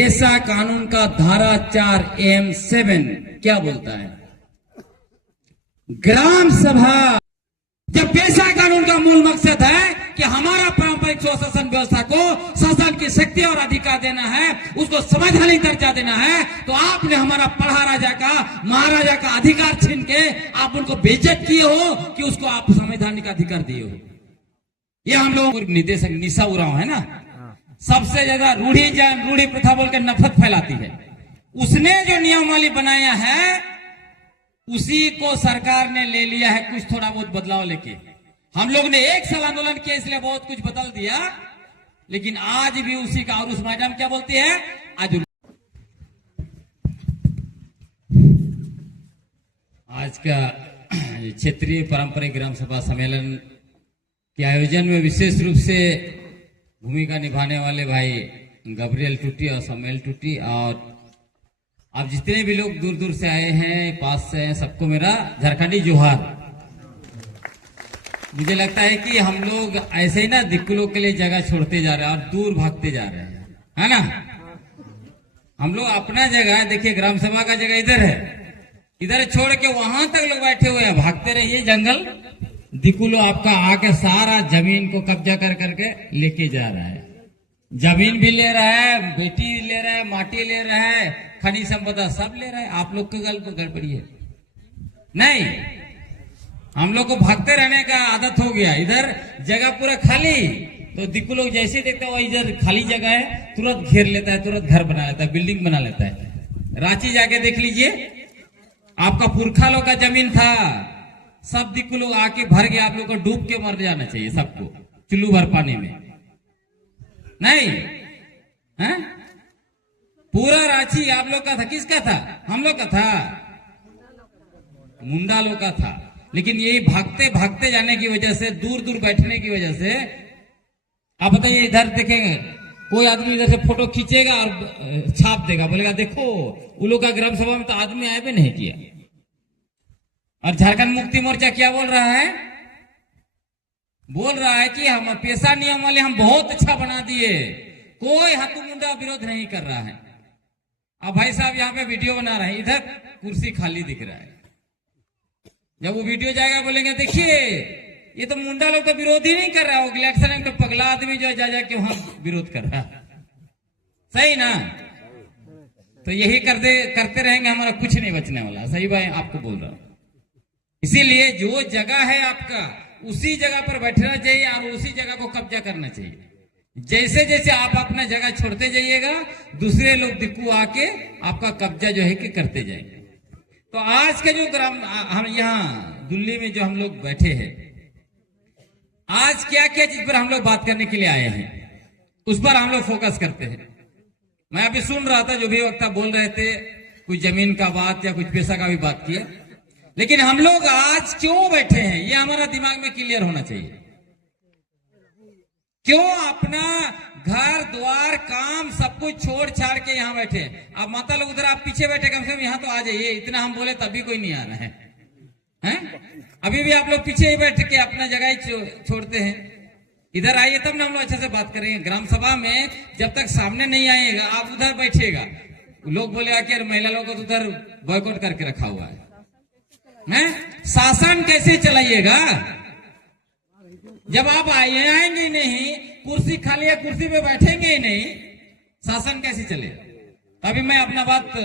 पेशा कानून का धारा 4M7 क्या बोलता है? ग्राम सभा, जब पेशा कानून का मूल मकसद है कि हमारा पारंपरिक स्वशासन व्यवस्था को शासन की शक्ति और अधिकार देना है, उसको संवैधानिक दर्जा देना है, तो आपने हमारा पढ़ा राजा का, महाराजा का अधिकार छीन के आप उनको बेइज्जत किए हो कि उसको आप संवैधानिक अधिकार दिए हो। ये हम लोगों को निदेशक निशा उरांव है ना, सबसे ज्यादा रूढ़ी प्रथा बोल के नफरत फैलाती है। उसने जो नियमावली बनाया है उसी को सरकार ने ले लिया है, कुछ थोड़ा बहुत बदलाव लेके। हम लोग ने 1 साल आंदोलन किया इसलिए बहुत कुछ बदल दिया, लेकिन आज भी उसी का। और उस मैडम क्या बोलती है आज का क्षेत्रीय पारंपरिक ग्राम सभा सम्मेलन के आयोजन में विशेष रूप से भूमिका निभाने वाले भाई गब्रियल टूटी और समेल टूटी, और आप जितने भी लोग दूर दूर से आए हैं, पास से हैं, सबको मेरा झारखंडी जोहार। मुझे लगता है कि हम लोग ऐसे ही ना दिक्कुलों के लिए जगह छोड़ते जा रहे हैं और दूर भागते जा रहे हैं, है ना। हम लोग अपना जगह है, देखिए ग्राम सभा का जगह इधर है, इधर छोड़ के वहां तक लोग बैठे हुए हैं, भागते रहिए जंगल। दिक्कुलो आपका आके सारा जमीन को कब्जा कर करके लेके जा रहा है, जमीन भी ले रहा है, बेटी ले रहा है, माटी ले रहा है, खनिज संपदा सब ले रहा है। आप लोग के गल को गड़बड़ी है नहीं, हम लोग को भागते रहने का आदत हो गया। इधर जगह पूरा खाली, तो दिक्कु लोग जैसे देखते हो इधर खाली जगह है, तुरंत घेर लेता है, तुरंत घर बना लेता है, बिल्डिंग बना लेता है। रांची जाके देख लीजिए, आपका पुरखा लोग का जमीन था, सब दिक्कु लोग आके भर गया। आप लोग को डूब के मर जाना चाहिए सबको, चुल्लू भर पानी में नहीं है। पूरा रांची आप लोग का था, किसका था? हम लोग का था, मुंडा लोग का था। लेकिन यही भागते भागते जाने की वजह से, दूर दूर बैठने की वजह से, आप बताइए इधर देखेंगे कोई आदमी इधर से फोटो खींचेगा और छाप देगा, बोलेगा देखो उन लोग का ग्राम सभा में तो आदमी आए भी नहीं किया। और झारखंड मुक्ति मोर्चा क्या बोल रहा है? बोल रहा है कि हम पेशा नियम वाले हम बहुत अच्छा बना दिए, कोई हाथू मुंडा विरोध नहीं कर रहा है। अब भाई साहब यहाँ पे वीडियो बना रहे हैं, इधर कुर्सी खाली दिख रहा है। जब वो वीडियो जाएगा बोलेंगे देखिए ये तो मुंडा लोग तो विरोध ही नहीं कर रहा, वो इलेक्शन तो पगला आदमी जो जा जाके वहां विरोध कर रहा है, सही ना। तो यही करते रहेंगे, हमारा कुछ नहीं बचने वाला। सही भाई आपको बोल रहा हूं। इसीलिए जो जगह है आपका, उसी जगह पर बैठना चाहिए और उसी जगह को कब्जा करना चाहिए। जैसे जैसे आप अपना जगह छोड़ते जाइएगा, दूसरे लोग दिक्कू आके आपका कब्जा जो है कि करते जाएंगे। तो आज के जो ग्राम, हम यहाँ दिल्ली में जो हम लोग बैठे हैं, आज क्या क्या चीज पर हम लोग बात करने के लिए आए हैं, उस पर हम लोग फोकस करते हैं। मैं अभी सुन रहा था जो भी वक्ता बोल रहे थे, कुछ जमीन का बात या कुछ पैसा का भी बात किया, लेकिन हम लोग आज क्यों बैठे हैं ये हमारा दिमाग में क्लियर होना चाहिए। क्यों अपना घर द्वार काम सब कुछ छोड़ छाड़ के यहाँ बैठे? अब माता लोग उधर आप पीछे बैठे, कम से कम यहाँ तो आ जाइए। इतना हम बोले तभी कोई नहीं आ रहा है, हैं? अभी भी आप लोग पीछे ही बैठ के अपना जगह ही छोड़ते हैं। इधर आइए तब ना हम लोग अच्छे से बात करेंगे। ग्राम सभा में जब तक सामने नहीं आएगा, आप उधर बैठिएगा, लोग बोलेगा कि महिला लोग को तो उधर बॉयकॉट करके रखा हुआ है। शासन कैसे चलाइएगा जब आप आएंगे ही नहीं, कुर्सी खाली है, कुर्सी पे बैठेंगे ही नहीं, शासन कैसे चलेगा? अभी मैं अपना बात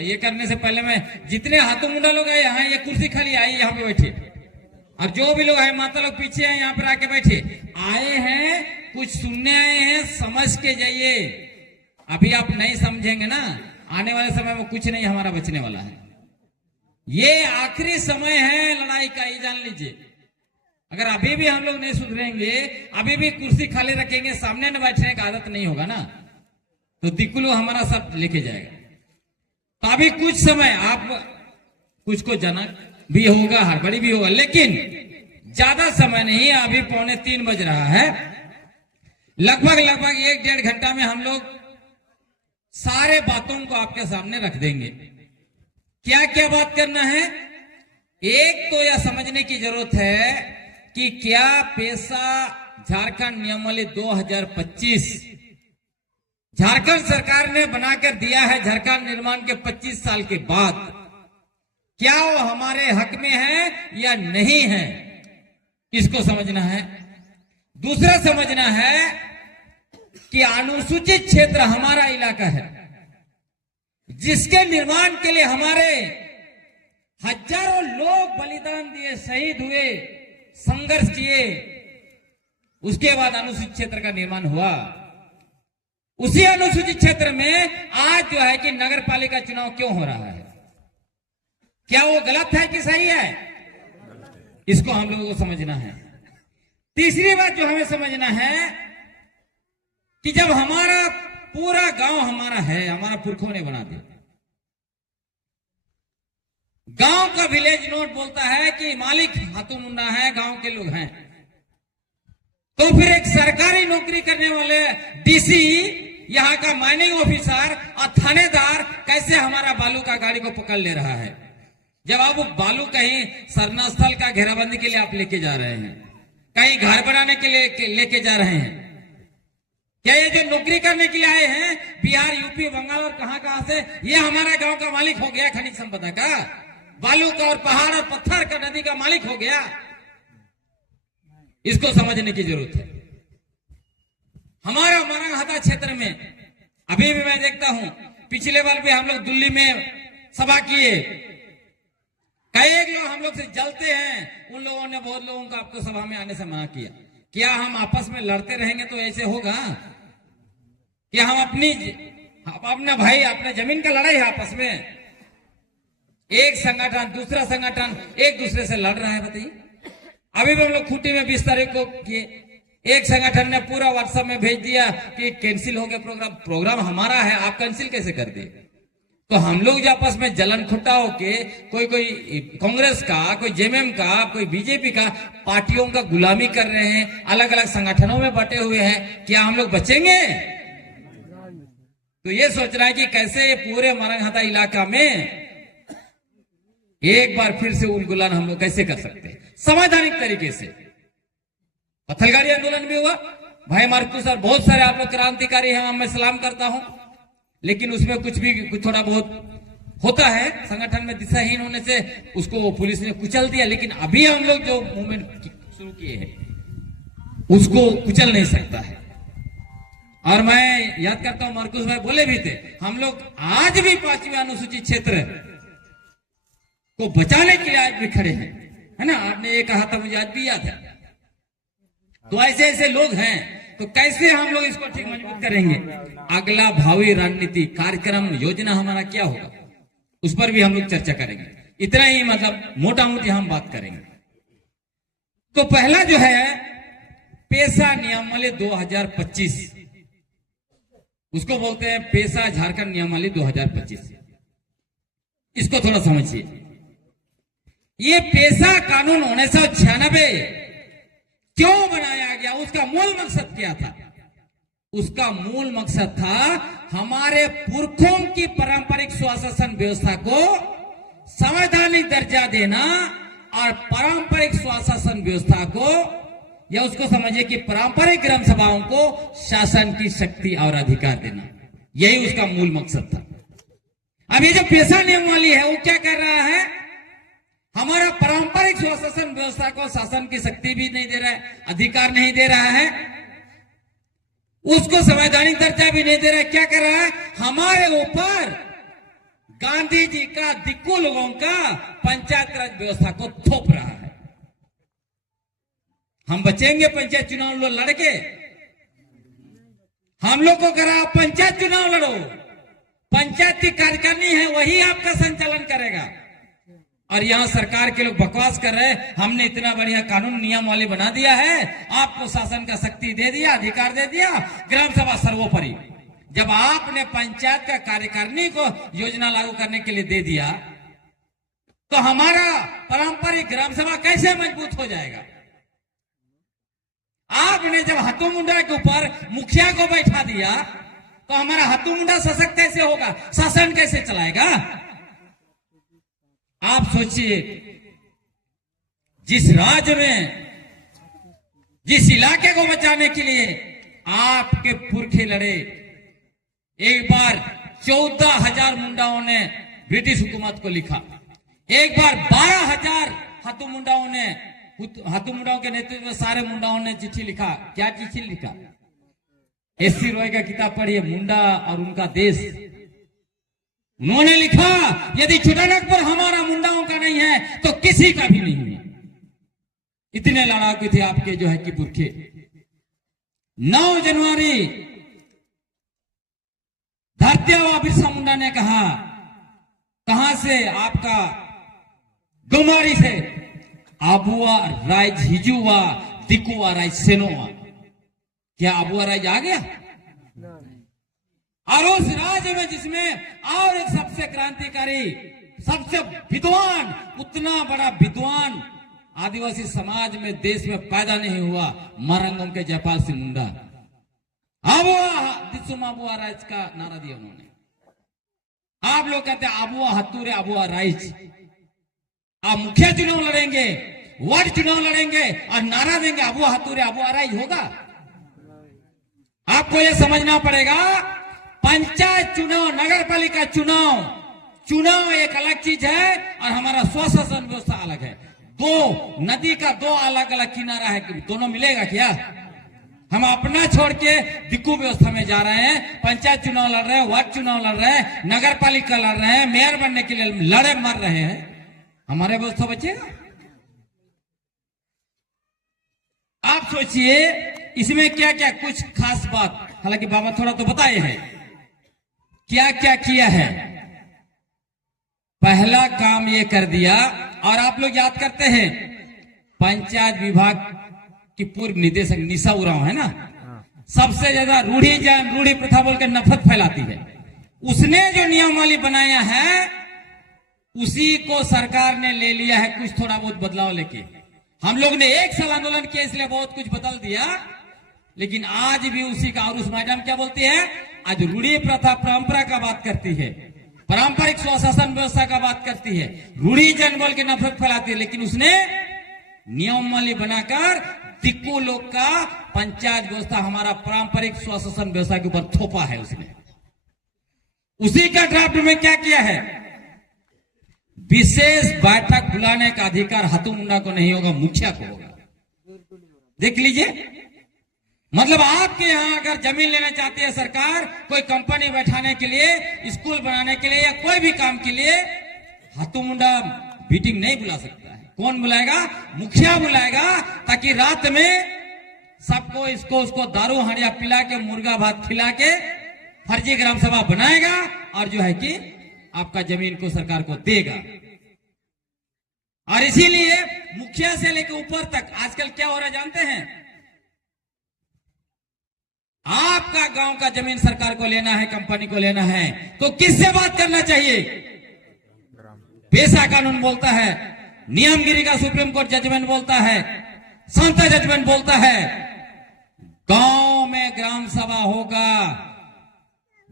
ये करने से पहले मैं जितने हाथों मुंडा लोग आए यहाँ, ये कुर्सी खाली आई, यहाँ पे बैठे, और जो भी लोग हैं माता लोग पीछे हैं, यहाँ पर आके बैठे। आए हैं कुछ सुनने आए हैं, समझ के जाइए। अभी आप नहीं समझेंगे ना, आने वाले समय में कुछ नहीं हमारा बचने वाला है। ये आखिरी समय है लड़ाई का, ये जान लीजिए। अगर अभी भी हम लोग नहीं सुधरेंगे, अभी भी कुर्सी खाली रखेंगे, सामने न बैठने का आदत नहीं होगा ना, तो दिक्कुलो हमारा सब लेके जाएगा। तो अभी कुछ समय आप कुछ को जनक भी होगा, हड़बड़ी भी होगा, लेकिन ज्यादा समय नहीं, अभी 2:45 बज रहा है। लगभग 1-1.5 घंटा में हम लोग सारे बातों को आपके सामने रख देंगे। क्या क्या बात करना है? एक तो यह समझने की जरूरत है कि क्या पेशा झारखंड नियमावली 2025 झारखंड सरकार ने बनाकर दिया है झारखंड निर्माण के 25 साल के बाद, क्या वो हमारे हक में है या नहीं है, इसको समझना है। दूसरा समझना है कि अनुसूचित क्षेत्र हमारा इलाका है, जिसके निर्माण के लिए हमारे हजारों लोग बलिदान दिए, शहीद हुए, संघर्ष किए, उसके बाद अनुसूचित क्षेत्र का निर्माण हुआ। उसी अनुसूचित क्षेत्र में आज जो है कि नगर पालिका चुनाव क्यों हो रहा है, क्या वो गलत है कि सही है, इसको हम लोगों को समझना है। तीसरी बात जो हमें समझना है कि जब हमारा पूरा गांव हमारा है, हमारा पुरखों ने बना दिया, गांव का विलेज नोट बोलता है कि मालिक हाथू मुंडा है, गांव के लोग हैं, तो फिर एक सरकारी नौकरी करने वाले डीसी, यहां का माइनिंग ऑफिसर और थानेदार कैसे हमारा बालू का गाड़ी को पकड़ ले रहा है, जब आप बालू कहीं सरना स्थल का घेराबंदी के लिए आप लेके जा रहे हैं, कहीं घर बनाने के लिए लेके जा रहे हैं। क्या ये जो नौकरी करने के लिए आए हैं बिहार, यूपी, बंगाल और कहां से, ये हमारा गांव का मालिक हो गया, खनिज संपदा का, बालू का और पहाड़ और पत्थर का, नदी का मालिक हो गया। इसको समझने की जरूरत है। हमारा मरंगहता क्षेत्र में अभी भी मैं देखता हूं, पिछले बार भी हम लोग दिल्ली में सभा किए, कई लोग हम लोग से जलते हैं, उन लोगों ने बहुत लोगों को आपको सभा में आने से मना किया। क्या हम आपस में लड़ते रहेंगे तो ऐसे होगा? क्या हम अपने भाई, अपने जमीन का लड़ाई है आपस में? एक संगठन दूसरा संगठन एक दूसरे से लड़ रहा है, बताइए। अभी भी हम लोग खूंटी में 20 तारीख को किए, एक संगठन ने पूरा व्हाट्सएप में भेज दिया कि कैंसिल हो गया प्रोग्राम हमारा है, आप कैंसिल कैसे कर दिए? तो हम लोग जो आपस में जलन खुट्टा होके, कोई कांग्रेस का, कोई जेएमएम का, कोई बीजेपी का, पार्टियों का गुलामी कर रहे हैं, अलग अलग संगठनों में बटे हुए हैं, क्या हम लोग बचेंगे? तो ये सोचना है कि कैसे ये पूरे मरंगहता इलाका में एक बार फिर से उलगुलान हम लोग कैसे कर सकते हैं संवैधानिक तरीके से। पत्थलगाड़ी आंदोलन भी हुआ, भाई मार्कुस सर, बहुत सारे आप लोग क्रांतिकारी हैं, मैं सलाम करता हूं, लेकिन उसमें कुछ थोड़ा बहुत होता है, संगठन में दिशाहीन होने से उसको पुलिस ने कुचल दिया। लेकिन अभी हम लोग जो मूवमेंट शुरू किए हैं उसको कुचल नहीं सकता है। और मैं याद करता हूं, मार्कुस भाई बोले भी थे, हम लोग आज भी 5वीं अनुसूचित क्षेत्र को बचाने के लिए आज भी खड़े हैं, है ना? आपने ये कहा था, मुझे आज भी याद है। तो ऐसे ऐसे लोग हैं, तो कैसे हम लोग इसको ठीक मजबूत करेंगे? अगला भावी रणनीति कार्यक्रम योजना हमारा क्या होगा, उस पर भी हम लोग चर्चा करेंगे। इतना ही मतलब मोटा मोटी हम बात करेंगे। तो पहला जो है पेशा नियमावली 2025, उसको बोलते हैं पेशा झारखंड नियमावली 2025। इसको थोड़ा समझिए। ये पेशा कानून 1996 क्यों बनाया गया, उसका मूल मकसद क्या था? उसका मूल मकसद था हमारे पुरखों की पारंपरिक स्वशासन व्यवस्था को संवैधानिक दर्जा देना, और पारंपरिक स्वशासन व्यवस्था को, या उसको समझिए कि पारंपरिक ग्राम सभाओं को शासन की शक्ति और अधिकार देना, यही उसका मूल मकसद था। अब ये जो पेशा नियमावली है वो क्या कर रहा है? हमारा पारंपरिक स्वशासन व्यवस्था को शासन की शक्ति भी नहीं दे रहा है, अधिकार नहीं दे रहा है, उसको संवैधानिक दर्जा भी नहीं दे रहा है। क्या कर रहा है? हमारे ऊपर गांधी जी का, दिक्कू लोगों का पंचायत राज व्यवस्था को थोप रहा है। हम बचेंगे पंचायत चुनाव लड़के? हम लोग को करा पंचायत चुनाव लड़ो, पंचायत की कार्यकारिणी है वही आपका संचालन करेगा। और यहां सरकार के लोग बकवास कर रहे हैं, हमने इतना बढ़िया कानून नियमावली बना दिया है, आपको शासन का शक्ति दे दिया, अधिकार दे दिया, ग्राम सभा सर्वोपरि। जब आपने पंचायत का कार्यकारिणी को योजना लागू करने के लिए दे दिया, तो हमारा पारंपरिक ग्राम सभा कैसे मजबूत हो जाएगा? आपने जब हाथू मुंडा के ऊपर मुखिया को बैठा दिया, तो हमारा हाथू मुंडा सशक्त कैसे होगा, शासन कैसे चलाएगा? आप सोचिए, जिस राज्य में, जिस इलाके को बचाने के लिए आपके पुरखे लड़े, एक बार 14,000 मुंडाओं ने ब्रिटिश हुकूमत को लिखा, एक बार 12,000 हाथू मुंडाओं के नेतृत्व में सारे मुंडाओं ने चिट्ठी लिखा। क्या चिट्ठी लिखा? एस.सी. रॉय का किताब पढ़िए, मुंडा और उनका देश। उन्होंने लिखा, यदि छोटानागपुर हमारा मुंडाओं का नहीं है तो किसी का भी नहीं है। इतने लड़ाकू थे आपके जो है कि पुरखे। 9 जनवरी धरती आबा बिरसा मुंडा ने कहा, कहां से? आपका गुमारी से। आबुआ राइज हिजुआ दिकुआ राइज सेनोआ। क्या आबुआ राइज आ गया? और उस राज्य में जिसमें और एक सबसे क्रांतिकारी, सबसे विद्वान, उतना बड़ा विद्वान आदिवासी समाज में देश में पैदा नहीं हुआ, मरंगम के जयपाल सिंह मुंडा। आबुआ राइज का नारा दिया उन्होंने। आप लोग कहते हैं आबुआ हत्तूरे आबुआ राइज। आप मुखिया चुनाव लड़ेंगे, वार्ड चुनाव लड़ेंगे और नारा देंगे आबुआ हत्तूरे आबुआ राइज, होगा? आपको यह समझना पड़ेगा, पंचायत चुनाव, नगर पालिका चुनाव एक अलग चीज है और हमारा स्वशासन व्यवस्था अलग है। दो नदी का 2 अलग अलग किनारा है, कि दोनों मिलेगा क्या? हम अपना छोड़ के दिक्कू व्यवस्था में जा रहे हैं। पंचायत चुनाव लड़ रहे हैं, वार्ड चुनाव लड़ रहे हैं, नगर पालिका लड़ रहे हैं, मेयर बनने के लिए लड़े मर रहे हैं। हमारे व्यवस्था बचेगा? आप सोचिए इसमें क्या क्या कुछ खास बात, हालांकि बाबा थोड़ा तो बताए हैं क्या क्या किया है। पहला काम ये कर दिया, और आप लोग याद करते हैं पंचायत विभाग की पूर्व निदेशक निशा उरांव है ना, सबसे ज्यादा रूढ़ी प्रथा बोल के नफरत फैलाती है। उसने जो नियमावली बनाया है उसी को सरकार ने ले लिया है, कुछ थोड़ा बहुत बदलाव लेके। हम लोग ने 1 साल आंदोलन किया, इसलिए बहुत कुछ बदल दिया, लेकिन आज भी उसी का। और उस मैडम क्या बोलती है? आज रूढ़ी प्रथा परंपरा का बात करती है, पारंपरिक स्वशासन व्यवस्था का बात करती है, रूढ़ी जन बोल के नफरत फैलाती है। लेकिन उसने नियमावली बनाकर दिक्कू लोग का पंचायत व्यवस्था, हमारा पारंपरिक स्वशासन व्यवस्था के ऊपर थोपा है उसने। उसी का ड्राफ्ट में क्या किया है? विशेष बैठक बुलाने का अधिकार हाथू मुंडा को नहीं होगा, मुखिया को होगा। देख लीजिए, मतलब आपके यहां अगर जमीन लेना चाहती है सरकार, कोई कंपनी बैठाने के लिए, स्कूल बनाने के लिए या कोई भी काम के लिए, हाथू मुंडा मीटिंग नहीं बुला सकता है। कौन बुलाएगा? मुखिया बुलाएगा, ताकि रात में सबको इसको उसको दारू हंडिया पिला के, मुर्गा भात खिला के फर्जी ग्राम सभा बनाएगा और जो है कि आपका जमीन को सरकार को देगा। और इसीलिए मुखिया से लेकर ऊपर तक आजकल क्या हो रहा है जानते हैं? आपका गांव का जमीन सरकार को लेना है, कंपनी को लेना है, तो किससे बात करना चाहिए? पेशा कानून बोलता है, नियमगिरी का सुप्रीम कोर्ट जजमेंट बोलता है, संत जजमेंट बोलता है, गांव में ग्राम सभा होगा।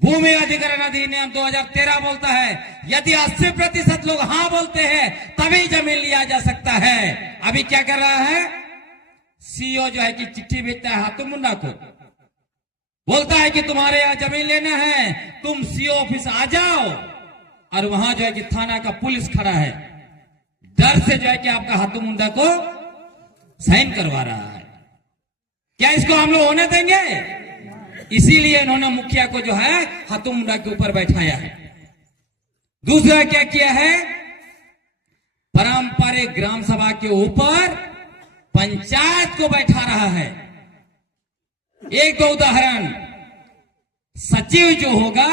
भूमि अधिग्रहण अधिनियम 2013 बोलता है, यदि 80% लोग हाँ बोलते हैं तभी जमीन लिया जा सकता है। अभी क्या कर रहा है? सीओ जो है कि चिट्ठी भेजता है हाथू मुंडा को, बोलता है कि तुम्हारे यहां जमीन लेना है, तुम सीओ ऑफिस आ जाओ, और वहां जो है कि थाना का पुलिस खड़ा है, डर से जो है कि आपका हाथू मुंडा को साइन करवा रहा है। क्या इसको हम लोग होने देंगे? इसीलिए इन्होंने मुखिया को जो है हाथू मुंडा के ऊपर बैठाया है। दूसरा क्या किया है? पारंपरिक ग्राम सभा के ऊपर पंचायत को बैठा रहा है। एक दो उदाहरण, सचिव जो होगा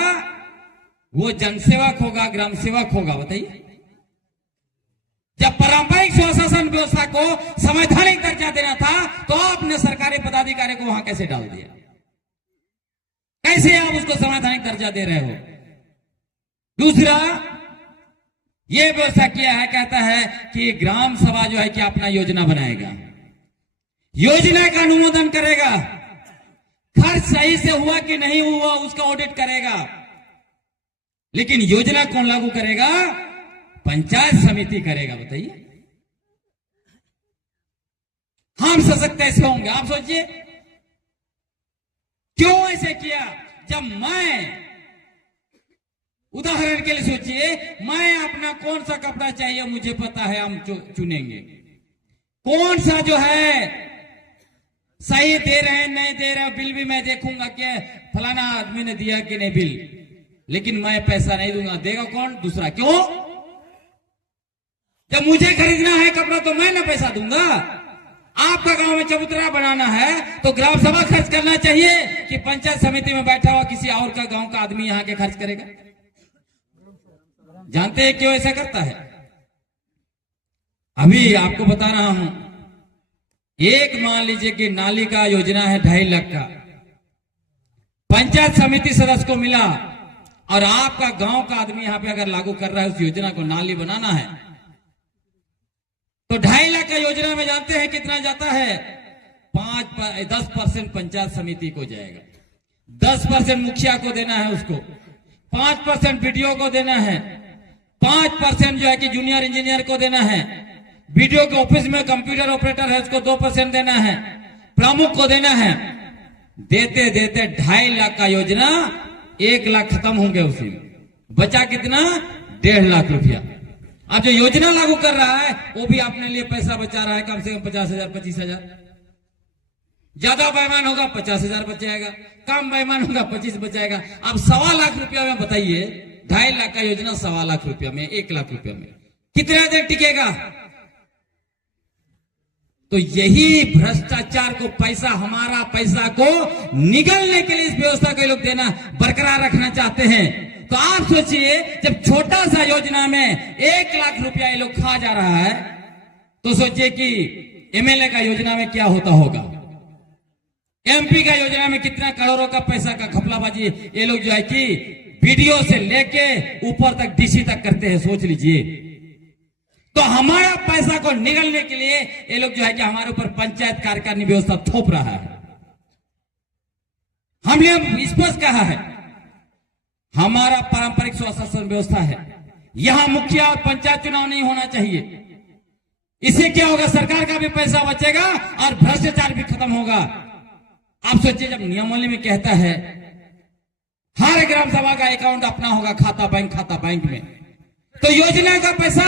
वो जनसेवक होगा, ग्राम सेवक होगा। बताइए, जब पारंपरिक स्वशासन व्यवस्था को संवैधानिक दर्जा देना था तो आपने सरकारी पदाधिकारी को वहां कैसे डाल दिया? कैसे आप उसको संवैधानिक दर्जा दे रहे हो? दूसरा, यह व्यवस्था किया है, कहता है कि ग्राम सभा जो है कि अपना योजना बनाएगा, योजना का अनुमोदन करेगा, खर्च सही से हुआ कि नहीं हुआ उसका ऑडिट करेगा, लेकिन योजना कौन लागू करेगा? पंचायत समिति करेगा। बताइए, हम सशक्त ऐसे होंगे? आप सोचिए क्यों ऐसे किया? जब मैं उदाहरण के लिए सोचिए, मैं अपना कौन सा कपड़ा चाहिए मुझे पता है, हम चुनेंगे कौन सा जो है सही दे रहे हैं नहीं दे रहे, बिल भी मैं देखूंगा कि फलाना आदमी ने दिया कि नहीं बिल, लेकिन मैं पैसा नहीं दूंगा। देगा कौन? दूसरा। क्यों? जब मुझे खरीदना है कपड़ा तो मैं ना पैसा दूंगा। आपका गांव में चबूतरा बनाना है तो ग्राम सभा खर्च करना चाहिए कि पंचायत समिति में बैठा हुआ किसी और का गांव का आदमी यहां के खर्च करेगा? जानते हैं क्यों ऐसा करता है? अभी आपको बता रहा हूं, एक मान लीजिए कि नाली का योजना है 2.5 लाख का, पंचायत समिति सदस्य को मिला और आपका गांव का आदमी यहां पे अगर लागू कर रहा है उस योजना को, नाली बनाना है, तो 2.5 लाख का योजना में जानते हैं कितना जाता है? 10% पंचायत समिति को जाएगा, 10% मुखिया को देना है उसको, 5% बीडीओ को देना है, 5% जो है कि जूनियर इंजीनियर को देना है, बीडीओ के ऑफिस में कंप्यूटर ऑपरेटर है उसको 2% देना है, प्रमुख को देना है। देते देते 2.5 लाख का योजना 1 लाख खत्म होंगे, उसी में बचा कितना? 1.5 लाख रुपया। अब जो योजना लागू कर रहा है वो भी अपने लिए पैसा बचा रहा है, कम से कम 50,000 25,000। ज्यादा बेईमान होगा 50,000 बचाएगा, कम बेईमान होगा 25 बचाएगा। अब 1.25 लाख रुपया में बताइए, 2.5 लाख का योजना 1.25 लाख रुपया में, 1 लाख रुपया में कितना देर टिकेगा? तो यही भ्रष्टाचार को, पैसा, हमारा पैसा को निगलने के लिए इस व्यवस्था को लोग देना बरकरार रखना चाहते हैं। तो आप सोचिए, जब छोटा सा योजना में 1 लाख रुपया ये लोग खा जा रहा है, तो सोचिए कि एमएलए का योजना में क्या होता होगा, एमपी का योजना में कितना करोड़ों का पैसा का घपलाबाजी ये लोग जो है कि बीडीओ से लेके ऊपर तक डीसी तक करते हैं, सोच लीजिए। तो हमारा पैसा को निगलने के लिए ये लोग जो है कि हमारे ऊपर पंचायत कार्यकारिणी व्यवस्था थोप रहा है। हमने स्पष्ट कहा है, हमारा पारंपरिक स्वशासन व्यवस्था है, यहां मुखिया और पंचायत चुनाव नहीं होना चाहिए। इससे क्या होगा? सरकार का भी पैसा बचेगा और भ्रष्टाचार भी खत्म होगा। आप सोचिए, जब नियमावली में कहता है हर ग्राम सभा का अकाउंट अपना होगा, खाता बैंक में, तो योजना का पैसा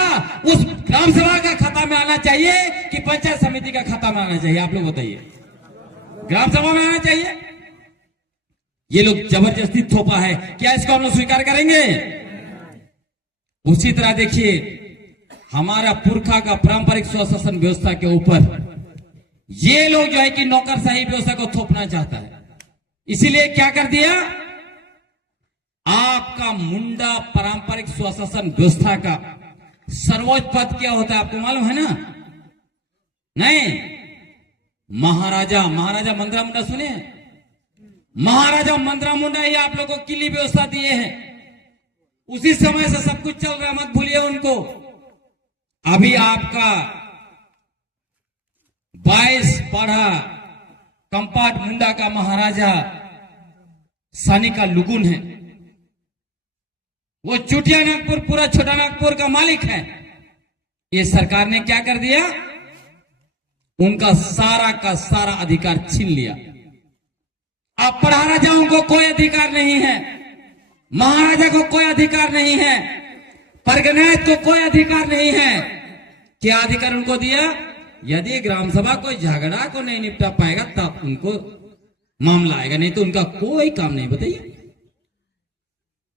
उस ग्राम सभा का खाता में आना चाहिए कि पंचायत समिति का खाता में आना चाहिए? आप लोग बताइए। ग्राम सभा में आना चाहिए। ये लोग जबरदस्ती थोपा है, क्या इसको हम लोग स्वीकार करेंगे? उसी तरह देखिए, हमारा पुरखा का पारंपरिक स्वशासन व्यवस्था के ऊपर ये लोग जो है कि नौकरशाही व्यवस्था को थोपना चाहता है। इसीलिए क्या कर दिया, आपका मुंडा पारंपरिक स्वशासन व्यवस्था का सर्वोच्च पद क्या होता है आपको मालूम है ना? नहीं, महाराजा मंदरा मुंडा सुने? महाराजा मंदरा मुंडा ही आप लोगों को किली व्यवस्था दिए हैं। उसी समय से सब कुछ चल रहा, मत भूलिए उनको। अभी आपका 22 पढ़ा कंपाट मुंडा का महाराजा सानी का लुगुन है, वो चुटिया नागपुर, पूरा छोटा नागपुर का मालिक है। ये सरकार ने क्या कर दिया, उनका सारा का सारा अधिकार छीन लिया। अब पढ़ा राजाओं को कोई अधिकार नहीं है, महाराजा को कोई अधिकार नहीं है, परगनायत को कोई अधिकार नहीं है। क्या अधिकार उनको दिया? यदि ग्राम सभा कोई झगड़ा को नहीं निपटा पाएगा तब उनको मामला आएगा, नहीं तो उनका कोई काम नहीं। बताइए,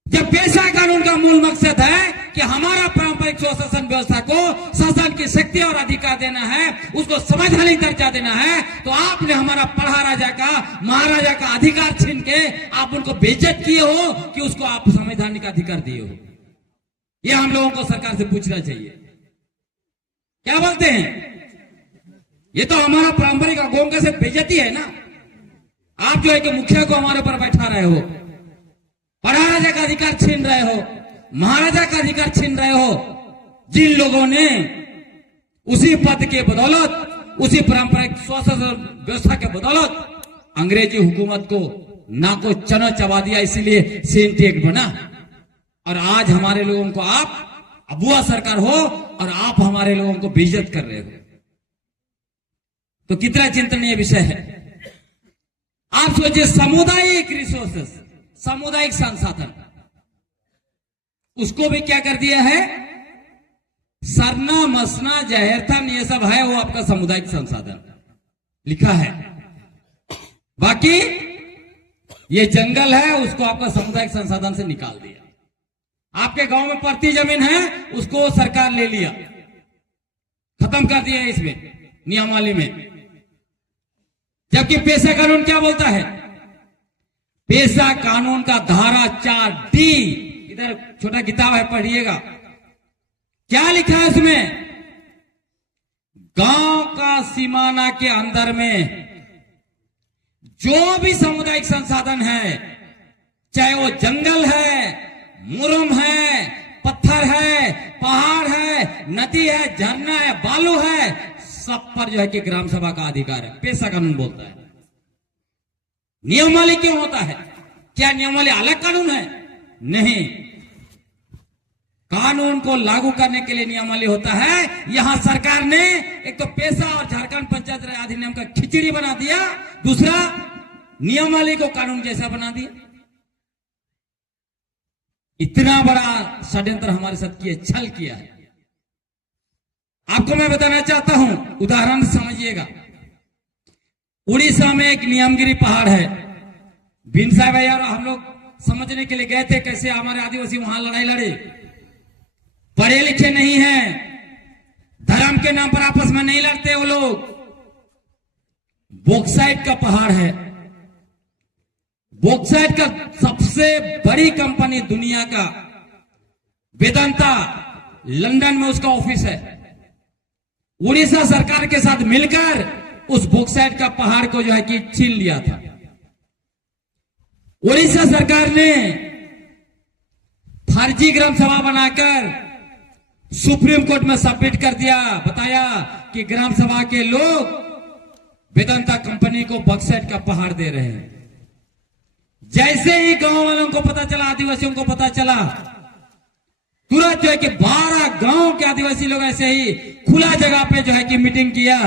जब पेशा कानून का मूल मकसद है कि हमारा पारंपरिक स्वशासन व्यवस्था को शासन की शक्ति और अधिकार देना है, उसको संवैधानिक दर्जा देना है, तो आपने हमारा पढ़ा राजा का, महाराजा का अधिकार छीन के आप उनको बेइज्जत किए हो कि उसको आप संवैधानिक अधिकार दिए हो? यह हम लोगों को सरकार से पूछना चाहिए। क्या बोलते हैं? ये तो हमारा पारंपरिक अगोम का से बेइज्जती है ना। आप जो है कि मुखिया को हमारे ऊपर बैठा रहे हो, पढ़ा राजा का अधिकार छीन रहे हो, महाराजा का अधिकार छीन रहे हो, जिन लोगों ने उसी पद के बदौलत, उसी पारंपरिक स्वशासन व्यवस्था के बदौलत अंग्रेजी हुकूमत को नाको चना चबा दिया, इसीलिए सेंटी एक्ट बना। और आज हमारे लोगों को आप अबुआ सरकार हो और आप हमारे लोगों को बेइज्जत कर रहे हो, तो कितना चिंतनीय विषय है। आप सोचिए, सामुदायिक रिसोर्सेस, सामुदायिक संसाधन, उसको भी क्या कर दिया है, सरना मसना जहरथन ये सब है वो आपका सामुदायिक संसाधन लिखा है। बाकी ये जंगल है उसको आपका सामुदायिक संसाधन से निकाल दिया। आपके गांव में पड़ती जमीन है उसको सरकार ले लिया, खत्म कर दिया इसमें नियमावली में। जबकि पेशा कानून क्या बोलता है, पेशा कानून का धारा 4D, इधर छोटा किताब है पढ़िएगा, क्या लिखा है उसमें, गांव का सीमाना के अंदर में जो भी सामुदायिक संसाधन है, चाहे वो जंगल है, मुरुम है, पत्थर है, पहाड़ है, नदी है, झरना है, बालू है, सब पर जो है कि ग्राम सभा का अधिकार है, पेशा कानून बोलता है। नियमावली क्यों होता है, क्या नियमावली अलग कानून है? नहीं, कानून को लागू करने के लिए नियमावली होता है। यहां सरकार ने एक तो पेशा और झारखंड पंचायत राज अधिनियम का खिचड़ी बना दिया, दूसरा नियमावली को कानून जैसा बना दिया। इतना बड़ा षड्यंत्र हमारे साथ किए, छल किया है। आपको मैं बताना चाहता हूं, उदाहरण समझिएगा। उड़ीसा में एक नियमगिरी पहाड़ है, भिनसा भैया और हम लोग समझने के लिए गए थे कैसे हमारे आदिवासी वहां लड़ाई लड़े। पढ़े लिखे नहीं हैं, धर्म के नाम पर आपस में नहीं लड़ते वो लोग। बॉक्साइट का पहाड़ है, बॉक्साइट का सबसे बड़ी कंपनी दुनिया का वेदांता, लंदन में उसका ऑफिस है। उड़ीसा सरकार के साथ मिलकर उस बॉक्साइट का पहाड़ को जो है कि छीन लिया था। उड़ीसा सरकार ने फर्जी ग्राम सभा बनाकर सुप्रीम कोर्ट में सबमिट कर दिया, बताया कि ग्राम सभा के लोग वेदांता कंपनी को बॉक्साइट का पहाड़ दे रहे हैं। जैसे ही गांव वालों को पता चला, आदिवासियों को पता चला, तुरंत जो है कि 12 गांव के आदिवासी लोग ऐसे ही खुला जगह पे जो है कि मीटिंग किया,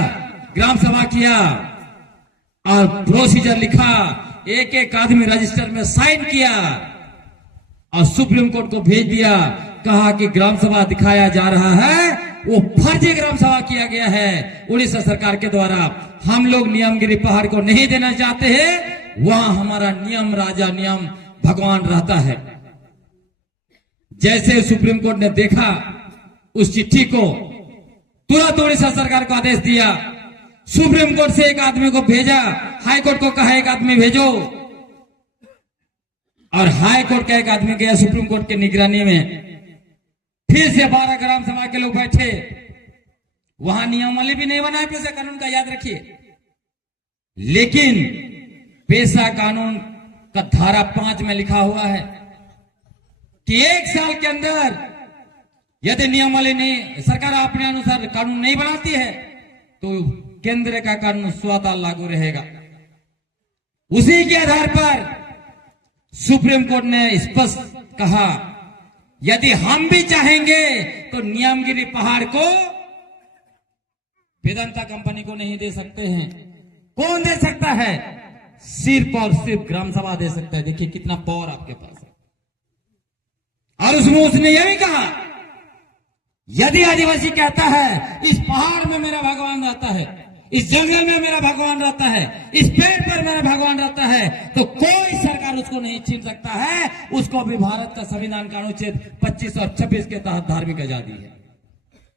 ग्राम सभा किया और प्रोसीजर लिखा, एक एक आदमी रजिस्टर में साइन किया और सुप्रीम कोर्ट को भेज दिया। कहा कि ग्राम सभा दिखाया जा रहा है वो फर्जी ग्राम सभा किया गया है उड़ीसा सरकार के द्वारा। हम लोग नियमगिरी पहाड़ को नहीं देना चाहते हैं, वहां हमारा नियम राजा नियम भगवान रहता है। जैसे सुप्रीम कोर्ट ने देखा उस चिट्ठी को, तुरंत उड़ीसा सरकार को आदेश दिया, सुप्रीम कोर्ट से एक आदमी को भेजा, हाई कोर्ट को कहा एक आदमी भेजो, और हाई कोर्ट का एक आदमी गया सुप्रीम कोर्ट की निगरानी में। फिर से 12 ग्राम सभा के लोग बैठे, वहां नियमावली भी नहीं बनाए पेशा कानून का, याद रखिए। लेकिन पेशा कानून का धारा 5 में लिखा हुआ है कि 1 साल के अंदर यदि नियमावली नहीं, सरकार अपने अनुसार कानून नहीं बनाती है तो केंद्र का कानून स्वतः लागू रहेगा। उसी के आधार पर सुप्रीम कोर्ट ने स्पष्ट कहा, यदि हम भी चाहेंगे तो नियमगिरी पहाड़ को वेदांता कंपनी को नहीं दे सकते हैं। कौन दे सकता है? सिर्फ और सिर्फ ग्राम सभा दे सकता है। देखिए कितना पावर आपके पास है। और उसमें उसने यह भी कहा, यदि आदिवासी कहता है इस पहाड़ में मेरा भगवान रहता है, इस जंगल में मेरा भगवान रहता है, इस पेड़ पर मेरा भगवान रहता है, तो कोई सरकार उसको नहीं छीन सकता है। उसको भी भारत का संविधान का अनुच्छेद 25 और 26 के तहत धार्मिक आजादी है।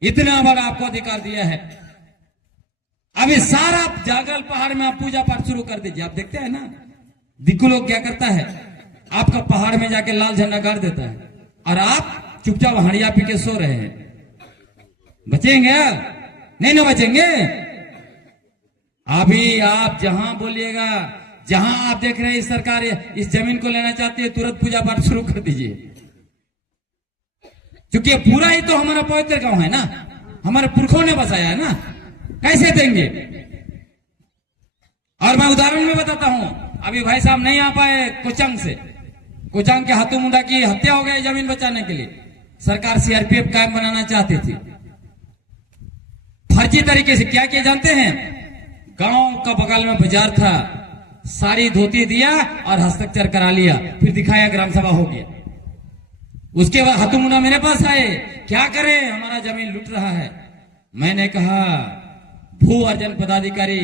इतना बड़ा आपको अधिकार दिया है। अभी सारा जागल पहाड़ में आप पूजा पाठ शुरू कर दीजिए। आप देखते हैं ना, दिक्कू लोग क्या करता है, आपका पहाड़ में जाके लाल झंडा गाड़ देता है और आप चुपचाप हड़िया पी के सो रहे हैं। बचेंगे? नहीं ना बचेंगे। अभी आप जहां बोलिएगा, जहां आप देख रहे हैं सरकार इस जमीन को लेना चाहती है, तुरंत पूजा पाठ शुरू कर दीजिए। क्योंकि पूरा ही तो हमारा पवित्र गांव है ना, हमारे पुरखों ने बसाया है ना, कैसे देंगे? और मैं उदाहरण में बताता हूं, अभी भाई साहब नहीं आ पाए कोचांग से, कोचांग के हाथों मुंडा की हत्या हो गई जमीन बचाने के लिए। सरकार सीआरपीएफ कायम बनाना चाहती थी। फर्जी तरीके से क्या किया जानते हैं? गांव का बगल में बाजार था, साड़ी धोती दिया और हस्ताक्षर करा लिया, फिर दिखाया ग्राम सभा हो गया। उसके बाद हतुमुना मेरे पास आए, क्या करें, हमारा जमीन लूट रहा है। मैंने कहा भू अर्जन पदाधिकारी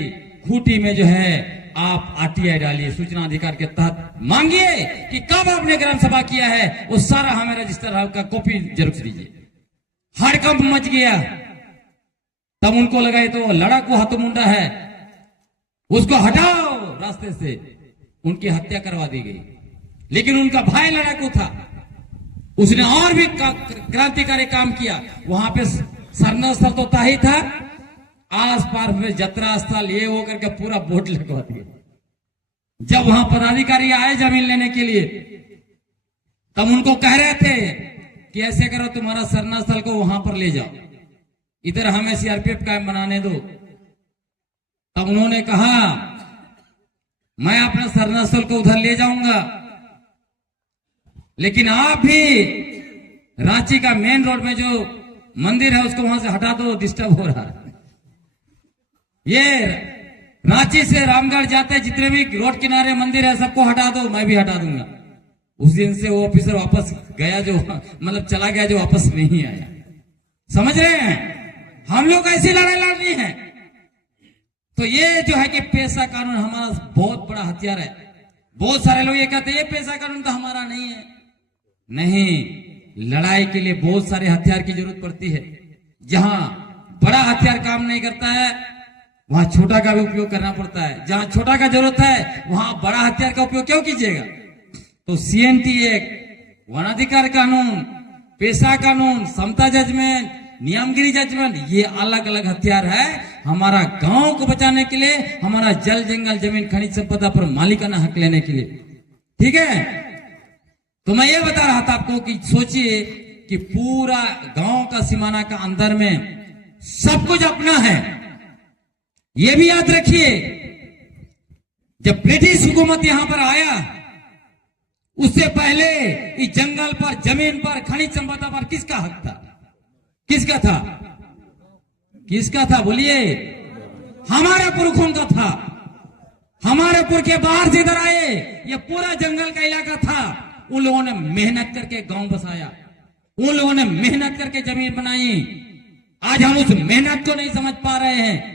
खूंटी में जो है आप आरटीआई डालिए, सूचना अधिकार के तहत मांगिए कि कब आपने ग्राम सभा किया है, वो सारा हमें रजिस्टर का कॉपी जरूर दीजिए। हड़कंप मच गया। तब उनको लगा ये तो लड़ाकू हथमुंडा है, उसको हटाओ रास्ते से। उनकी हत्या करवा दी गई। लेकिन उनका भाई लड़ाकू था, उसने और भी क्रांतिकारी काम किया। वहां पे सरना स्थल तो था ही था, आस पास में जतरा स्थल ये वो करके पूरा बोर्ड लगवा दिया। जब वहां पदाधिकारी आए जमीन लेने के लिए, तब उनको कह रहे थे कि ऐसे करो, तुम्हारा सरना स्थल को वहां पर ले जाओ, इधर हमें सीआरपीएफ कायम बनाने दो। तब उन्होंने कहा मैं अपना सरना स्थल को उधर ले जाऊंगा, लेकिन आप भी रांची का मेन रोड में जो मंदिर है उसको वहां से हटा दो, डिस्टर्ब हो रहा है। ये रांची से रामगढ़ जाते जितने भी रोड किनारे मंदिर है सबको हटा दो, मैं भी हटा दूंगा। उस दिन से वो ऑफिसर वापस गया, जो मतलब चला गया, जो वापस नहीं आया। समझ रहे हैं, हम लोग ऐसी लड़ाई लड़नी है। तो ये जो है कि पेशा कानून हमारा बहुत बड़ा हथियार है। बहुत सारे लोग ये कहते हैं ये पेशा कानून तो हमारा नहीं है। नहीं, लड़ाई के लिए बहुत सारे हथियार की जरूरत पड़ती है। जहां बड़ा हथियार काम नहीं करता है वहां छोटा का भी उपयोग करना पड़ता है। जहां छोटा का जरूरत है वहां बड़ा हथियार का उपयोग क्यों कीजिएगा। तो सीएनटी एक्ट, वनाधिकार कानून, पेशा कानून, समता जजमेंट, नियमगिरी जजमेंट, ये अलग अलग हथियार है हमारा गांव को बचाने के लिए, हमारा जल जंगल जमीन खनिज संपदा पर मालिकाना हक लेने के लिए। ठीक है, तो मैं ये बता रहा था आपको कि सोचिए कि पूरा गांव का सीमाना का अंदर में सब कुछ अपना है। ये भी याद रखिए, जब ब्रिटिश हुकूमत यहां पर आया उससे पहले इस जंगल पर, जमीन पर, खनिज संपदा पर किसका हक था? किसका था? किसका था बोलिए? हमारे पुरखों का था। हमारे पुरखे बाहर से इधर आए, ये पूरा जंगल का इलाका था। उन लोगों ने मेहनत करके गांव बसाया, उन लोगों ने मेहनत करके जमीन बनाई। आज हम उस मेहनत को नहीं समझ पा रहे हैं।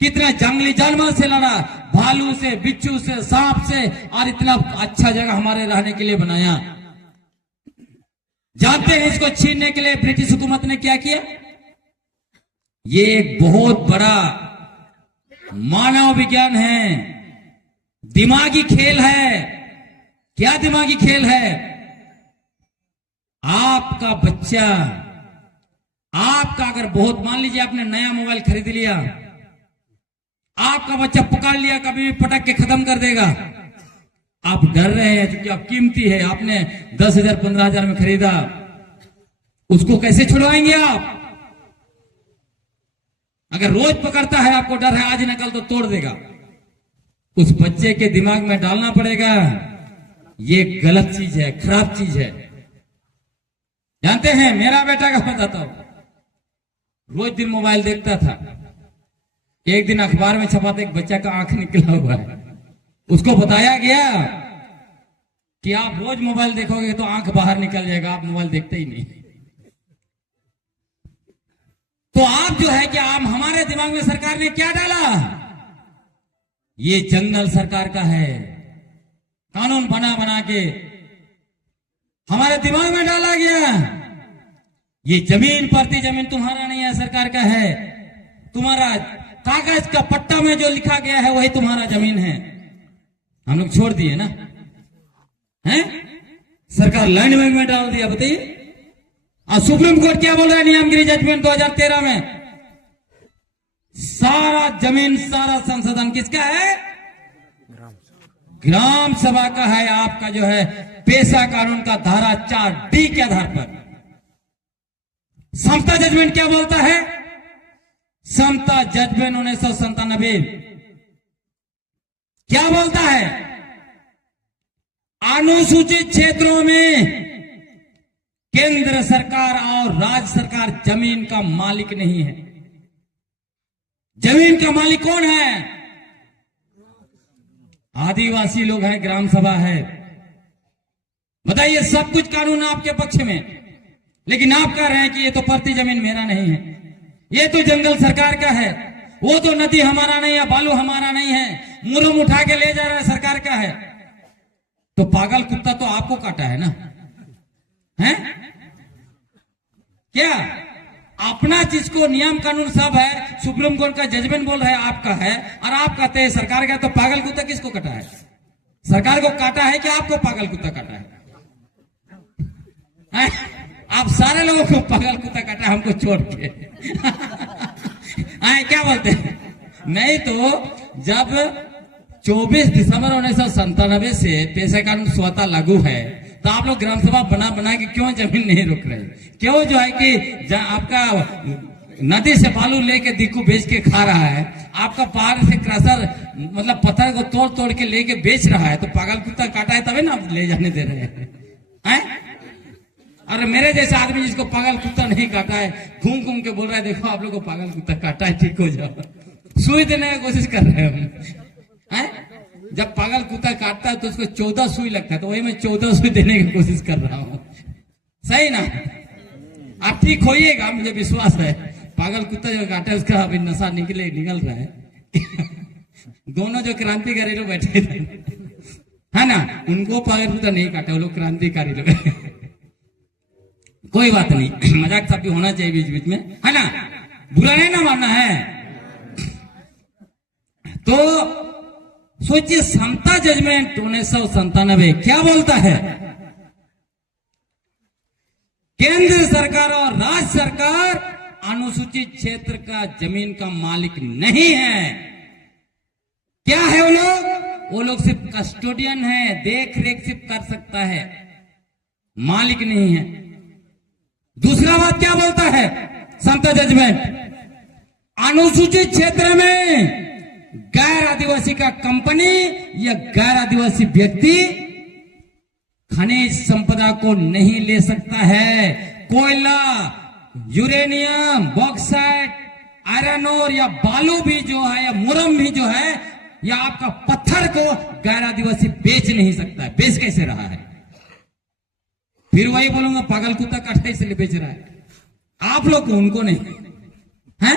कितना जंगली जानवर से लड़ा, भालू से, बिच्छू से, सांप से, और इतना अच्छा जगह हमारे रहने के लिए बनाया। जानते हैं इसको छीनने के लिए ब्रिटिश हुकूमत ने क्या किया? ये एक बहुत बड़ा मानव विज्ञान है, दिमागी खेल है। क्या दिमागी खेल है? आपका बच्चा, आपका अगर बहुत, मान लीजिए आपने नया मोबाइल खरीद लिया, आपका बच्चा पकड़ लिया, कभी भी पटक के खत्म कर देगा। आप डर रहे हैं क्योंकि आप कीमती है, आपने 10,000 15,000 में खरीदा, उसको कैसे छुड़वाएंगे आप? अगर रोज पकड़ता है, आपको डर है आज न कल तो तोड़ देगा, उस बच्चे के दिमाग में डालना पड़ेगा ये गलत चीज है, खराब चीज है। जानते हैं, मेरा बेटा का बताता हूं, रोज दिन मोबाइल देखता था। एक दिन अखबार में छपा था एक बच्चा का आंख निकला हुआ है। उसको बताया गया कि आप रोज मोबाइल देखोगे तो आंख बाहर निकल जाएगा, आप मोबाइल देखते ही नहीं। तो आप जो है कि आप, हमारे दिमाग में सरकार ने क्या डाला? ये जंगल सरकार का है, कानून बना बना के हमारे दिमाग में डाला गया। ये जमीन परती जमीन तुम्हारा नहीं है, सरकार का है। तुम्हारा कागज का पट्टा में जो लिखा गया है वही तुम्हारा जमीन है। हम लोग छोड़ दिए ना, हैं? सरकार लैंड बैंक में डाल दिया। बताइए, और सुप्रीम कोर्ट क्या बोल रहा है नियमगिरी जजमेंट 2013 में? सारा जमीन, सारा संशोधन किसका है? ग्राम सभा का है। आपका जो है पेशा कानून का धारा 4D के आधार पर। समता जजमेंट क्या बोलता है? समता जजमेंट 1997 क्या बोलता है? अनुसूचित क्षेत्रों में केंद्र सरकार और राज्य सरकार जमीन का मालिक नहीं है। जमीन का मालिक कौन है? आदिवासी लोग हैं, ग्राम सभा है। बताइए, सब कुछ कानून आपके पक्ष में, लेकिन आप कह रहे हैं कि ये तो परती जमीन मेरा नहीं है, ये तो जंगल सरकार का है, वो तो नदी हमारा नहीं है, बालू हमारा नहीं है, मुरम उठा के ले जा रहा है सरकार का है। तो पागल कुत्ता तो आपको काटा है ना, है क्या? अपना चीज को नियम कानून सब है, सुप्रीम कोर्ट का जजमेंट बोल रहा है आपका है, और आप कहते हैं सरकार का। तो पागल कुत्ता किसको काटा है? सरकार को काटा है कि आपको पागल कुत्ता काटा है? आप सारे लोगों को पागल कुत्ता काटा, हमको छोड़ के। क्या बोलते हैं? नहीं तो जब 24 दिसंबर 1997 से पेशे कानून स्वतः लागू है, तो आप लोग ग्राम सभा बना बना के क्यों जमीन नहीं रोक रहे? क्यों जो है कि आपका नदी से बालू लेके दिक्कू बेच के खा रहा है, आपका पहाड़ से क्रशर मतलब पत्थर को तोड़ तोड़ के लेके बेच रहा है, तो पागल कुत्ता काटा है तभी ना ले जाने दे रहे हैं? अरे मेरे जैसा आदमी जिसको पागल कुत्ता नहीं काटा है, घूम घूम के बोल रहा है देखो आप लोग को पागल कुत्ता काटा है, ठीक हो जाओ। सुई देने की कोशिश कर रहे हैं हम। जब पागल कुत्ता काटता है तो उसको 14 सुई लगता है, तो वही मैं 14 सुई देने की कोशिश कर रहा हूं। सही ना? आप ठीक होइएगा, मुझे विश्वास है। पागल कुत्ता जो काटा है उसका अभी नशा निकल रहा है। दोनों जो क्रांतिकारी लोग बैठे थे, है ना, उनको पागल कुत्ता नहीं काटा, वो लोग क्रांतिकारी लोग। कोई बात नहीं, मजाक सब भी होना चाहिए बीच बीच में, है ना, बुरा नहीं ना मानना है। तो सोचिए, समता जजमेंट 1997 क्या बोलता है? केंद्र सरकार और राज्य सरकार अनुसूचित क्षेत्र का जमीन का मालिक नहीं है। क्या है वो लोग? वो लोग सिर्फ कस्टोडियन है, देख रेख सिर्फ कर सकता है, मालिक नहीं है। दूसरा बात क्या बोलता है समता जजमेंट? अनुसूचित क्षेत्र में गैर आदिवासी का कंपनी या गैर आदिवासी व्यक्ति खनिज संपदा को नहीं ले सकता है। कोयला, यूरेनियम, बॉक्साइट, आयरन ओर या बालू भी जो है या मुरम भी जो है या आपका पत्थर को गैर आदिवासी बेच नहीं सकता है। बेच कैसे रहा है? फिर वही बोलूंगा, पागल कुत्ता काटा इसलिए बेच रहा है। आप लोग को, उनको नहीं है।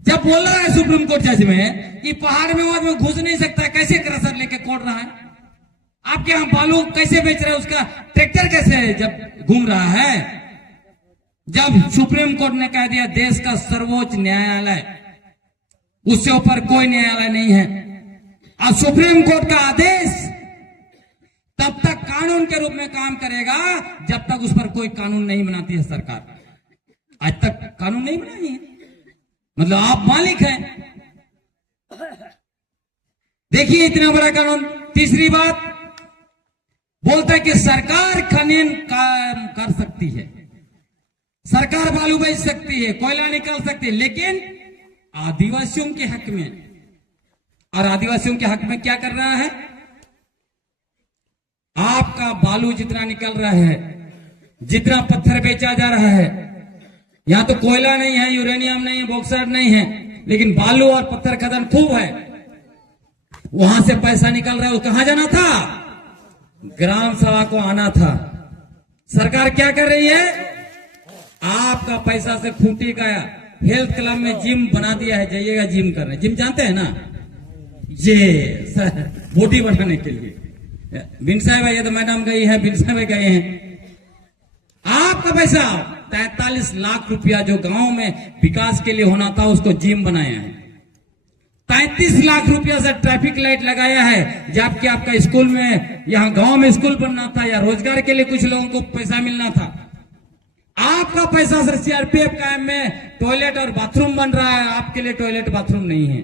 जब बोल रहा है सुप्रीम कोर्ट जज में कि पहाड़ में वो आदमी घुस नहीं सकता, कैसे क्रशर लेके कोड़ रहा है? आपके यहां बालू कैसे बेच रहा है? उसका ट्रैक्टर कैसे जब घूम रहा है? जब सुप्रीम कोर्ट ने कह दिया देश का सर्वोच्च न्यायालय, उससे ऊपर कोई न्यायालय नहीं है, और सुप्रीम कोर्ट का आदेश तब तक कानून के रूप में काम करेगा जब तक उस पर कोई कानून नहीं बनाती है सरकार। आज तक कानून नहीं बनाई है, मतलब आप मालिक हैं। देखिए इतना बड़ा कानून। तीसरी बात बोलता है कि सरकार कानून काम कर सकती है, सरकार बालू बेच सकती है, कोयला निकाल सकती है, लेकिन आदिवासियों के हक में। और आदिवासियों के हक में क्या कर रहा है? आपका बालू जितना निकल रहा है, जितना पत्थर बेचा जा रहा है, यहां तो कोयला नहीं है, यूरेनियम नहीं है, बॉक्साइट नहीं है, लेकिन बालू और पत्थर खदान खूब है। वहां से पैसा निकल रहा है, वो कहां जाना था? ग्राम सभा को आना था। सरकार क्या कर रही है? आपका पैसा से खूंटी का हेल्थ क्लब में जिम बना दिया है, जाइएगा जिम करने। जिम जानते हैं ना, ये बॉडी बढ़ाने के लिए। बिन साहब ये तो मैडम गई है, बिन साहब गए हैं। आपका पैसा 43 लाख रुपया जो गांव में विकास के लिए होना था, उसको जिम बनाया है। 33 लाख रुपया से ट्रैफिक लाइट लगाया है, जबकि आपका स्कूल में, यहां गांव में स्कूल बनना था या रोजगार के लिए कुछ लोगों को पैसा मिलना था। आपका पैसा से सीआरपीएफ कैंप में टॉयलेट और बाथरूम बन रहा है, आपके लिए टॉयलेट बाथरूम नहीं है।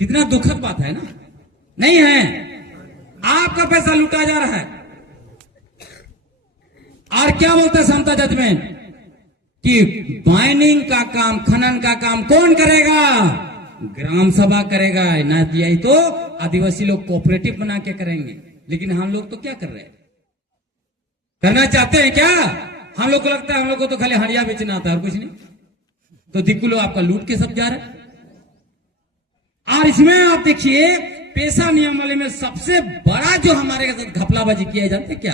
कितना दुखद बात है ना? नहीं है, आपका पैसा लूटा जा रहा है। और क्या बोलता है समता जजमेंट? कि माइनिंग का काम, खनन का काम कौन करेगा? ग्राम सभा करेगा। ना यही तो आदिवासी लोग कोऑपरेटिव बना के करेंगे। लेकिन हम लोग तो क्या कर रहे हैं? करना चाहते हैं क्या? हम लोग को लगता है हम लोग को तो खाली हड़िया बेचना आता है और कुछ नहीं। तो दिक्कू लोग आपका लूट के सब जा रहे हैं। और इसमें आप देखिए पेशा नियमावली में सबसे बड़ा जो हमारे साथ घपलाबाजी किया है, जानते क्या?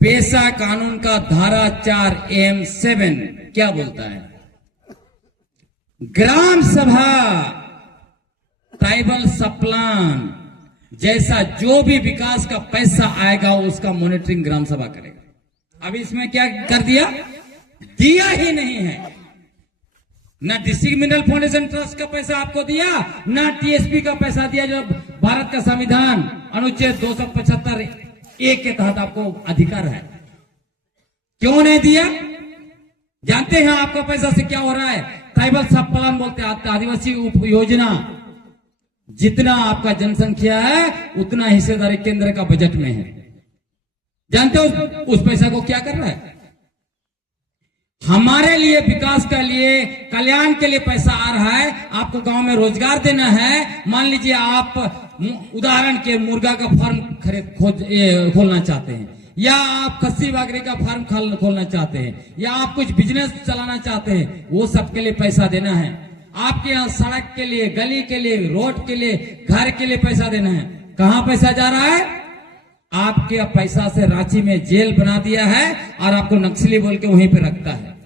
पेशा कानून का धारा 4M7 क्या बोलता है? ग्राम सभा ट्राइबल सप्लान जैसा जो भी विकास का पैसा आएगा उसका मॉनिटरिंग ग्राम सभा करेगा। अभी इसमें क्या कर दिया ही नहीं है। ना डिस्ट्रिक्ट मिनरल फाउंडेशन ट्रस्ट का पैसा आपको दिया, ना टीएसपी का पैसा दिया जो भारत का संविधान अनुच्छेद 275(a) के तहत आपको अधिकार है। क्यों नहीं दिया? जानते हैं आपका पैसा से क्या हो रहा है? ट्राइबल सब प्लान बोलते हैं, आदिवासी उप योजना। जितना आपका जनसंख्या है उतना हिस्सेदारी केंद्र का बजट में है। जानते हो उस पैसा को क्या कर रहा है? हमारे लिए विकास के लिए कल्याण के लिए पैसा आ रहा है। आपको गांव में रोजगार देना है। मान लीजिए आप उदाहरण के मुर्गा का फार्म खोलना चाहते हैं, या आप खस्सी बागरी का फार्म खोलना चाहते हैं, या आप कुछ बिजनेस चलाना चाहते हैं, वो सबके लिए पैसा देना है। आपके यहाँ सड़क के लिए, गली के लिए, रोड के लिए, घर के लिए पैसा देना है। कहां पैसा जा रहा है? आपके पैसा से रांची में जेल बना दिया है और आपको नक्सली बोल के वहीं पे रखता है।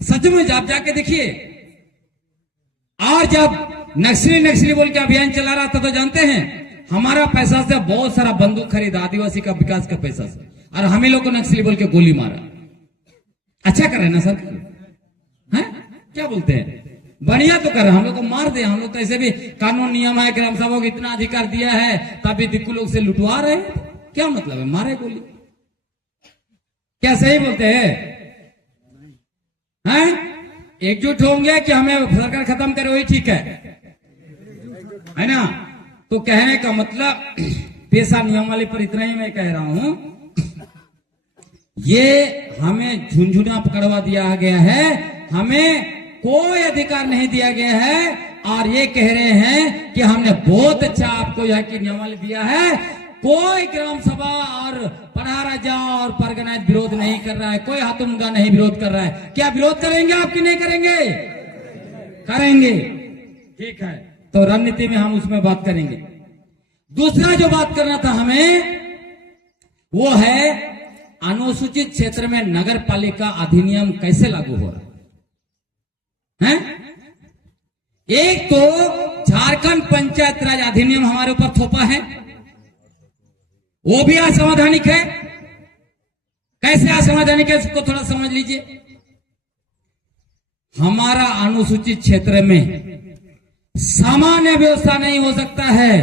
सच में आप जाके देखिए। और जब नक्सली बोल के अभियान चला रहा था तो जानते हैं हमारा पैसा से बहुत सारा बंदूक खरीदा, आदिवासी का विकास का पैसा से, और हमें लोग को नक्सली बोल के गोली मारा। अच्छा कर रहे ना सर? हैं? क्या बोलते हैं? बढ़िया तो कर रहे। हम लोग को मार दे। हम लोग तो ऐसे भी कानून नियम है, ग्राम सभा को इतना अधिकार दिया है, तभी दिक्कू लोग से लुटवा रहे हैं। क्या मतलब है? मारे गोली। क्या सही बोलते हैं? एकजुट होंगे कि हमें सरकार खत्म करे वही ठीक है ना? तो कहने का मतलब पेशा नियमावली पर इतना ही मैं कह रहा हूं। ये हमें झुंझुना पकड़वा दिया गया है, हमें कोई अधिकार नहीं दिया गया है। और ये कह रहे हैं कि हमने बहुत अच्छा आपको यह की नियमावली दिया है। कोई ग्राम सभा और पढ़ा जाओ और परगनायत विरोध नहीं कर रहा है, कोई हाथुमगा नहीं विरोध कर रहा है। क्या विरोध करेंगे आप कि नहीं करेंगे? करेंगे। ठीक है, तो रणनीति में हम उसमें बात करेंगे। दूसरा जो बात करना था हमें वो है अनुसूचित क्षेत्र में नगर पालिका अधिनियम कैसे लागू हो रहा है? एक तो झारखंड पंचायत राज अधिनियम हमारे ऊपर थोपा है, वो भी असंवैधानिक है। कैसे असंवैधानिक है उसको थोड़ा समझ लीजिए। हमारा अनुसूचित क्षेत्र में सामान्य व्यवस्था नहीं हो सकता है,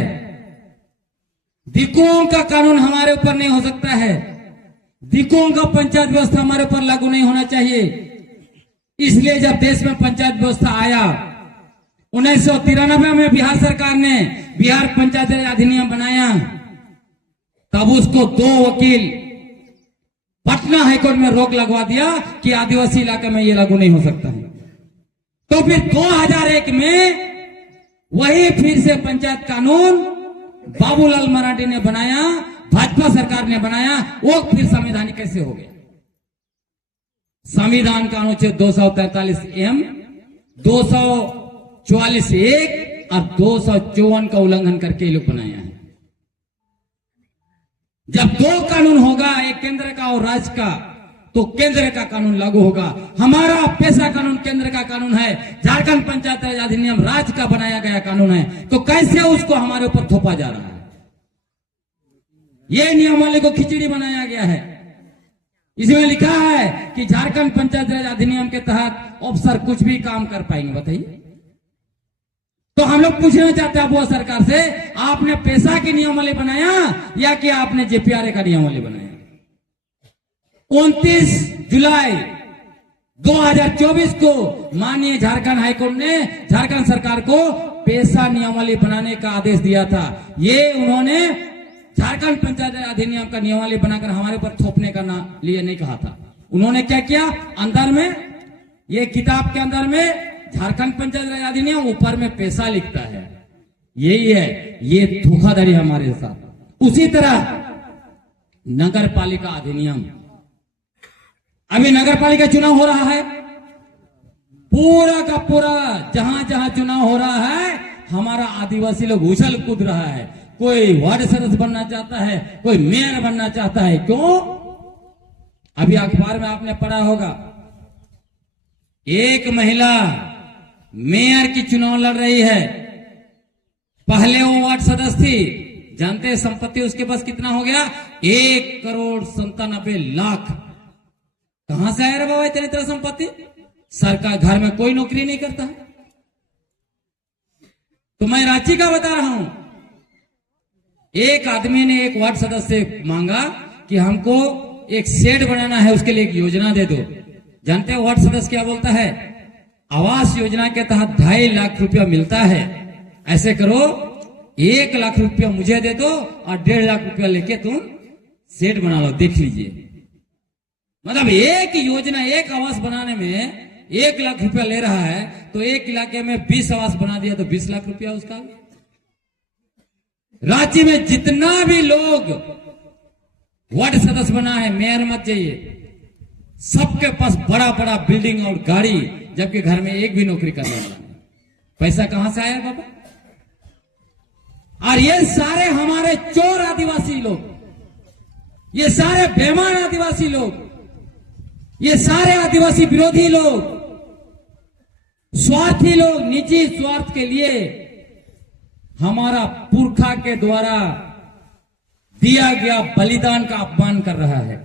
दिक्कुओं का कानून हमारे ऊपर नहीं हो सकता है, दिक्कुओं का पंचायत व्यवस्था हमारे ऊपर लागू नहीं होना चाहिए। इसलिए जब देश में पंचायत व्यवस्था आया 1993 में बिहार सरकार ने बिहार पंचायत राज अधिनियम बनाया, तब उसको 2 वकील पटना हाईकोर्ट में रोक लगवा दिया कि आदिवासी इलाके में यह लागू नहीं हो सकता है। तो फिर 2001 में वही फिर से पंचायत कानून बाबूलाल मरांडी ने बनाया, भाजपा सरकार ने बनाया, वो फिर संवैधानिक कैसे हो गया? संविधान का अनुच्छेद 243M, 244(1) और 254 का उल्लंघन करके ये लोग बनाया है। जब 2 कानून होगा, एक केंद्र का और राज्य का, तो केंद्र का कानून लागू होगा। हमारा पेशा कानून केंद्र का कानून है, झारखंड पंचायत राज अधिनियम राज्य का बनाया गया कानून है, तो कैसे उसको हमारे ऊपर थोपा जा रहा है? ये नियमावली को खिचड़ी बनाया गया है। इसमें लिखा है कि झारखंड पंचायत राज अधिनियम के तहत अफसर कुछ भी काम कर पाएंगे। बताइए। तो हम लोग पूछना चाहते हैं वो सरकार से, आपने पेशा की नियमावली बनाया या कि आपने जेपीआरए का नियमावली बनाया? 29 जुलाई 2024 को माननीय झारखंड हाईकोर्ट ने झारखंड सरकार को पेशा नियमावली बनाने का आदेश दिया था। ये उन्होंने झारखंड पंचायत अधिनियम का नियमावली बनाकर हमारे ऊपर थोपने का लिए नहीं कहा था। उन्होंने क्या किया? अंदर में ये किताब के अंदर में झारखंड पंचायत राज अधिनियम, ऊपर में पेशा लिखता है। यही है, ये धोखाधड़ी हमारे साथ। उसी तरह नगर पालिका अधिनियम, अभी नगर पालिका चुनाव हो रहा है, पूरा का पूरा जहां जहां चुनाव हो रहा है हमारा आदिवासी लोग उछल कूद रहा है। कोई वार्ड सदस्य बनना चाहता है, कोई मेयर बनना चाहता है। क्यों? अभी अखबार में आपने पढ़ा होगा, एक महिला मेयर की चुनाव लड़ रही है। पहले वो वार्ड सदस्य थी। जानते हैं संपत्ति उसके पास कितना हो गया? 1,97,00,000। कहां से आया रे बाबा इतनी तरह संपत्ति? सरकार घर में कोई नौकरी नहीं करता है। तो मैं रांची का बता रहा हूं, एक आदमी ने एक वार्ड सदस्य से मांगा कि हमको एक शेड बनाना है, उसके लिए एक योजना दे दो। जानते हैं वार्ड सदस्य क्या बोलता है? आवास योजना के तहत 2.5 लाख रुपया मिलता है, ऐसे करो 1 लाख रुपया मुझे दे दो और 1.5 लाख रुपया लेके तुम शेड बना लो, देख लीजिए। मतलब एक योजना, एक आवास बनाने में 1 लाख रुपया ले रहा है, तो एक इलाके में 20 आवास बना दिया तो 20 लाख रुपया उसका। राज्य में जितना भी लोग वार्ड सदस्य बना है, मेयर मत जाइए, सबके पास बड़ा बड़ा बिल्डिंग और गाड़ी, जबकि घर में एक भी नौकरी करने वाला नहीं। पैसा कहां से आया बाबा? और ये सारे हमारे चोर आदिवासी लोग, ये सारे बेईमान आदिवासी लोग, ये सारे आदिवासी विरोधी लोग, स्वार्थी लोग, निजी स्वार्थ के लिए हमारा पुरखा के द्वारा दिया गया बलिदान का अपमान कर रहा है।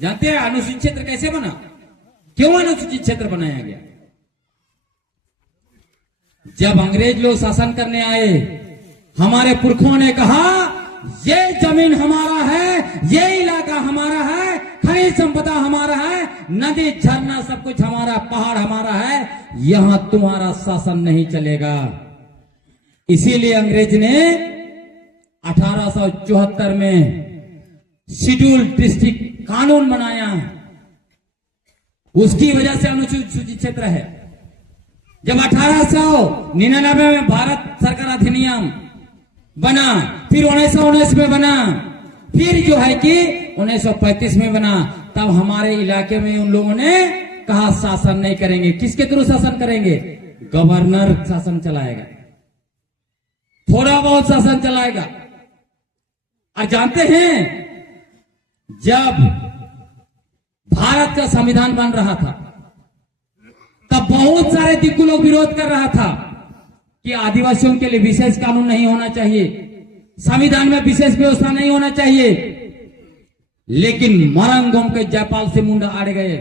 जानते हैं अनुसूचित क्षेत्र कैसे बना? क्यों अनुसूचित क्षेत्र बनाया गया? जब अंग्रेज लोग शासन करने आए, हमारे पुरखों ने कहा ये जमीन हमारा है, ये इलाका हमारा है, खनिज संपदा हमारा है, नदी झरना सब कुछ हमारा, पहाड़ हमारा है, यहां तुम्हारा शासन नहीं चलेगा। इसीलिए अंग्रेज ने 1874 में शेड्यूल डिस्ट्रिक्ट कानून बनाया। उसकी वजह से अनुसूचित क्षेत्र है। जब 1899 में भारत सरकार अधिनियम बना, फिर 1919 में बना, फिर जो है कि 1935 में बना, तब हमारे इलाके में उन लोगों ने कहा शासन नहीं करेंगे। किसके थ्रू शासन करेंगे? गवर्नर शासन चलाएगा, थोड़ा बहुत शासन चलाएगा। और जानते हैं जब भारत का संविधान बन रहा था, तब बहुत सारे दिक्कु लोग विरोध कर रहा था कि आदिवासियों के लिए विशेष कानून नहीं होना चाहिए, संविधान में विशेष व्यवस्था नहीं होना चाहिए। लेकिन मरंगोम के जयपाल से मुंडा आड़ गए,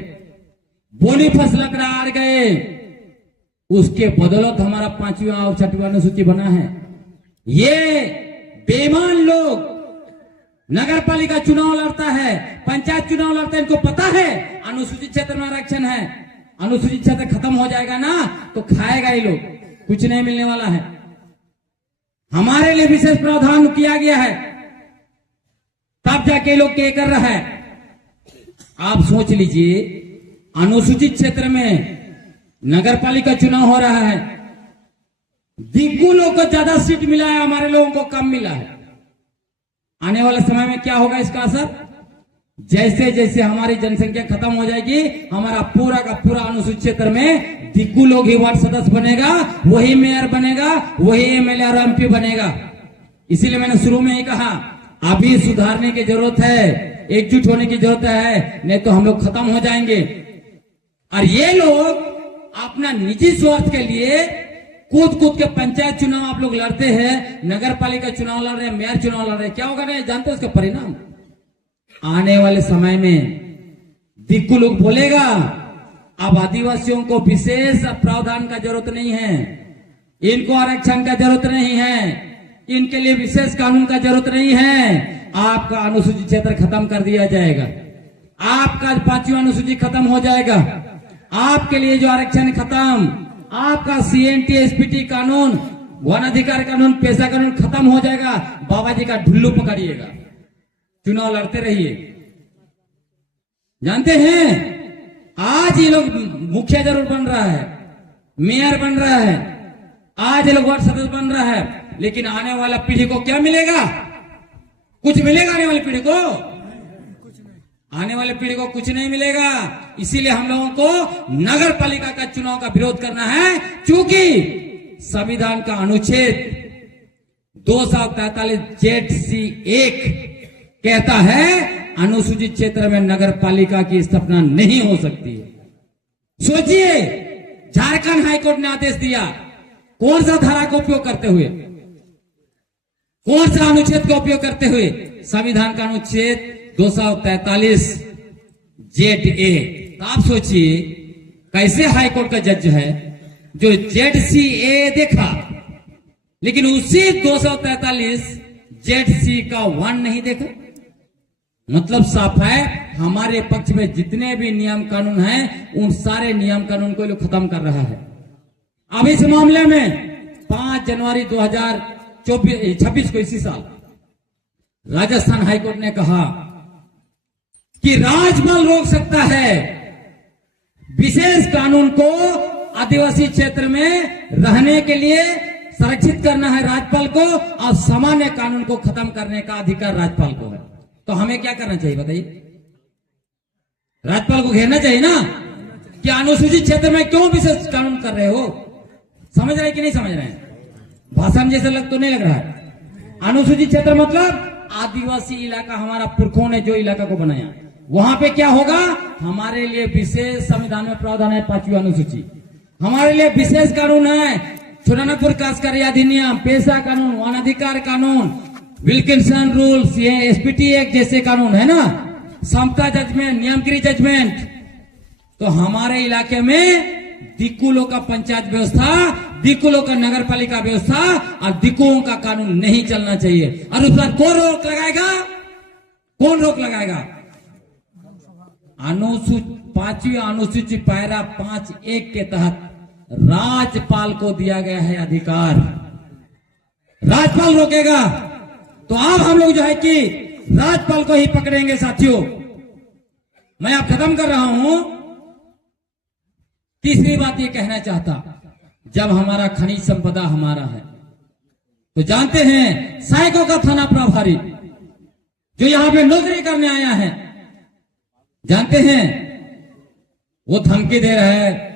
बोनीफास लकड़ा आड़ गए, उसके बदौलत हमारा 5वीं और 6वीं अनुसूची बना है। ये बेईमान लोग नगर पालिका चुनाव लड़ता है, पंचायत चुनाव लड़ता है, इनको पता है अनुसूचित क्षेत्र में आरक्षण है, अनुसूचित क्षेत्र खत्म हो जाएगा ना तो खाएगा ये लोग, कुछ नहीं मिलने वाला है। हमारे लिए विशेष प्रावधान किया गया है, तब जाके लोग क्या कर रहा है। आप सोच लीजिए, अनुसूचित क्षेत्र में नगर पालिका चुनाव हो रहा है, दिग्गु लोग को ज्यादा सीट मिला है, हमारे लोगों को कम मिला है। आने वाले समय में क्या होगा इसका असर? जैसे जैसे हमारी जनसंख्या खत्म हो जाएगी, हमारा पूरा का पूरा अनुसूचित क्षेत्र में दिग्गु लोग ही वार्ड सदस्य बनेगा, वही मेयर बनेगा, वही एमएलए और एमपी बनेगा। इसीलिए मैंने शुरू में ही कहा, अभी सुधारने की जरूरत है, एकजुट होने की जरूरत है, नहीं तो हम लोग खत्म हो जाएंगे। और ये लोग अपना निजी स्वार्थ के लिए कूद कूद के पंचायत चुनाव आप लोग लड़ते हैं, नगर पालिका चुनाव लड़ रहे हैं, मेयर चुनाव लड़ रहे हैं। क्या होगा नहीं जानते उसका परिणाम? आने वाले समय में दिक्कु लोग बोलेगा अब आदिवासियों को विशेष प्रावधान का जरूरत नहीं है, इनको आरक्षण का जरूरत नहीं है, इनके लिए विशेष कानून का जरूरत नहीं है। आपका अनुसूचित क्षेत्र खत्म कर दिया जाएगा, आपका 5वीं अनुसूची खत्म हो जाएगा, आपके लिए जो आरक्षण खत्म, आपका सीएनटी एसपीटी कानून, वन अधिकार कानून, पेशा कानून खत्म हो जाएगा। बाबा जी का ढुल्लू पकड़िएगा, चुनाव लड़ते रहिए। जानते हैं आज ये लोग मुखिया जरूर बन रहा है, मेयर बन रहा है, आज ये लोग वार्ड सदस्य बन रहा है, लेकिन आने वाला पीढ़ी को क्या मिलेगा? कुछ मिलेगा आने वाली पीढ़ी को? आने वाले पीढ़ी को कुछ नहीं मिलेगा। इसीलिए हम लोगों को नगर पालिका का चुनाव का विरोध करना है, क्योंकि संविधान का अनुच्छेद 243 कहता है अनुसूचित क्षेत्र में नगर पालिका की स्थापना नहीं हो सकती है। सोचिए, झारखंड हाईकोर्ट ने आदेश दिया, कौन सा धारा का उपयोग करते हुए, कौन सा अनुच्छेद का उपयोग करते हुए? संविधान का अनुच्छेद 243 ZA। तो आप सोचिए कैसे हाईकोर्ट का जज है जो ZCA देखा, लेकिन उसी 243 ZC का 1 नहीं देखा। मतलब साफ है, हमारे पक्ष में जितने भी नियम कानून हैं उन सारे नियम कानून को लोग खत्म कर रहा है। अब इस मामले में 5 जनवरी 2026 को इसी साल राजस्थान हाईकोर्ट ने कहा कि राजपाल रोक सकता है विशेष कानून को आदिवासी क्षेत्र में रहने के लिए संरक्षित करना है राज्यपाल को, और सामान्य कानून को खत्म करने का अधिकार राज्यपाल को है। तो हमें क्या करना चाहिए बताइए? राज्यपाल को घेरना चाहिए ना कि अनुसूचित क्षेत्र में क्यों विशेष कानून कर रहे हो? समझ रहे कि नहीं समझ रहे हैं? भाषण जैसे लग तो नहीं लग रहा है। अनुसूचित क्षेत्र मतलब आदिवासी इलाका, हमारा पुरखों ने जो इलाका को बनाया, वहां पे क्या होगा? हमारे लिए विशेष संविधान में प्रावधान है, 5वीं अनुसूची, हमारे लिए विशेष कानून है, छुरानापुर कास्करी अधिनियम, पेशा कानून, वन अधिकार कानून, विल्किंसन रूल्स, ये SPT एक्ट जैसे कानून है ना, समता जजमेंट, नियमगिरी जजमेंट। तो हमारे इलाके में दिक्कुलों का पंचायत व्यवस्था, दिक्कुलों का नगर पालिका व्यवस्था और दिक्कुओं का कानून नहीं चलना चाहिए। और उस पर कौन रोक लगाएगा? कौन रोक लगाएगा? 5वीं अनुसूची पैरा 5(1) के तहत राज्यपाल को दिया गया है अधिकार। राज्यपाल रोकेगा तो अब हम लोग जो है कि राज्यपाल को ही पकड़ेंगे। साथियों, मैं अब खत्म कर रहा हूं। तीसरी बात ये कहना चाहता, जब हमारा खनिज संपदा हमारा है तो जानते हैं सैको का थाना प्रभारी जो यहां पे नौकरी करने आया है, जानते हैं वो धमकी दे रहा है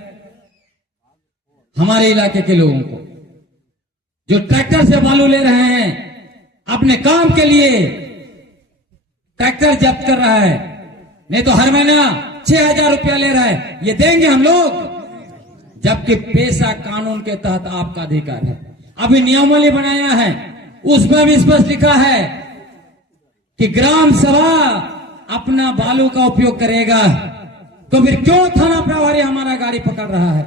हमारे इलाके के लोगों को, जो ट्रैक्टर से बालू ले रहे हैं अपने काम के लिए, ट्रैक्टर जब्त कर रहा है, नहीं तो हर महीना 6,000 रुपया ले रहा है, ये देंगे हम लोग। जबकि पेशा कानून के तहत आपका अधिकार है। अभी नियमावली बनाया है, उसमें भी स्पष्ट लिखा है कि ग्राम सभा अपना बालू का उपयोग करेगा। तो फिर क्यों थाना प्रभारी हमारा गाड़ी पकड़ रहा है?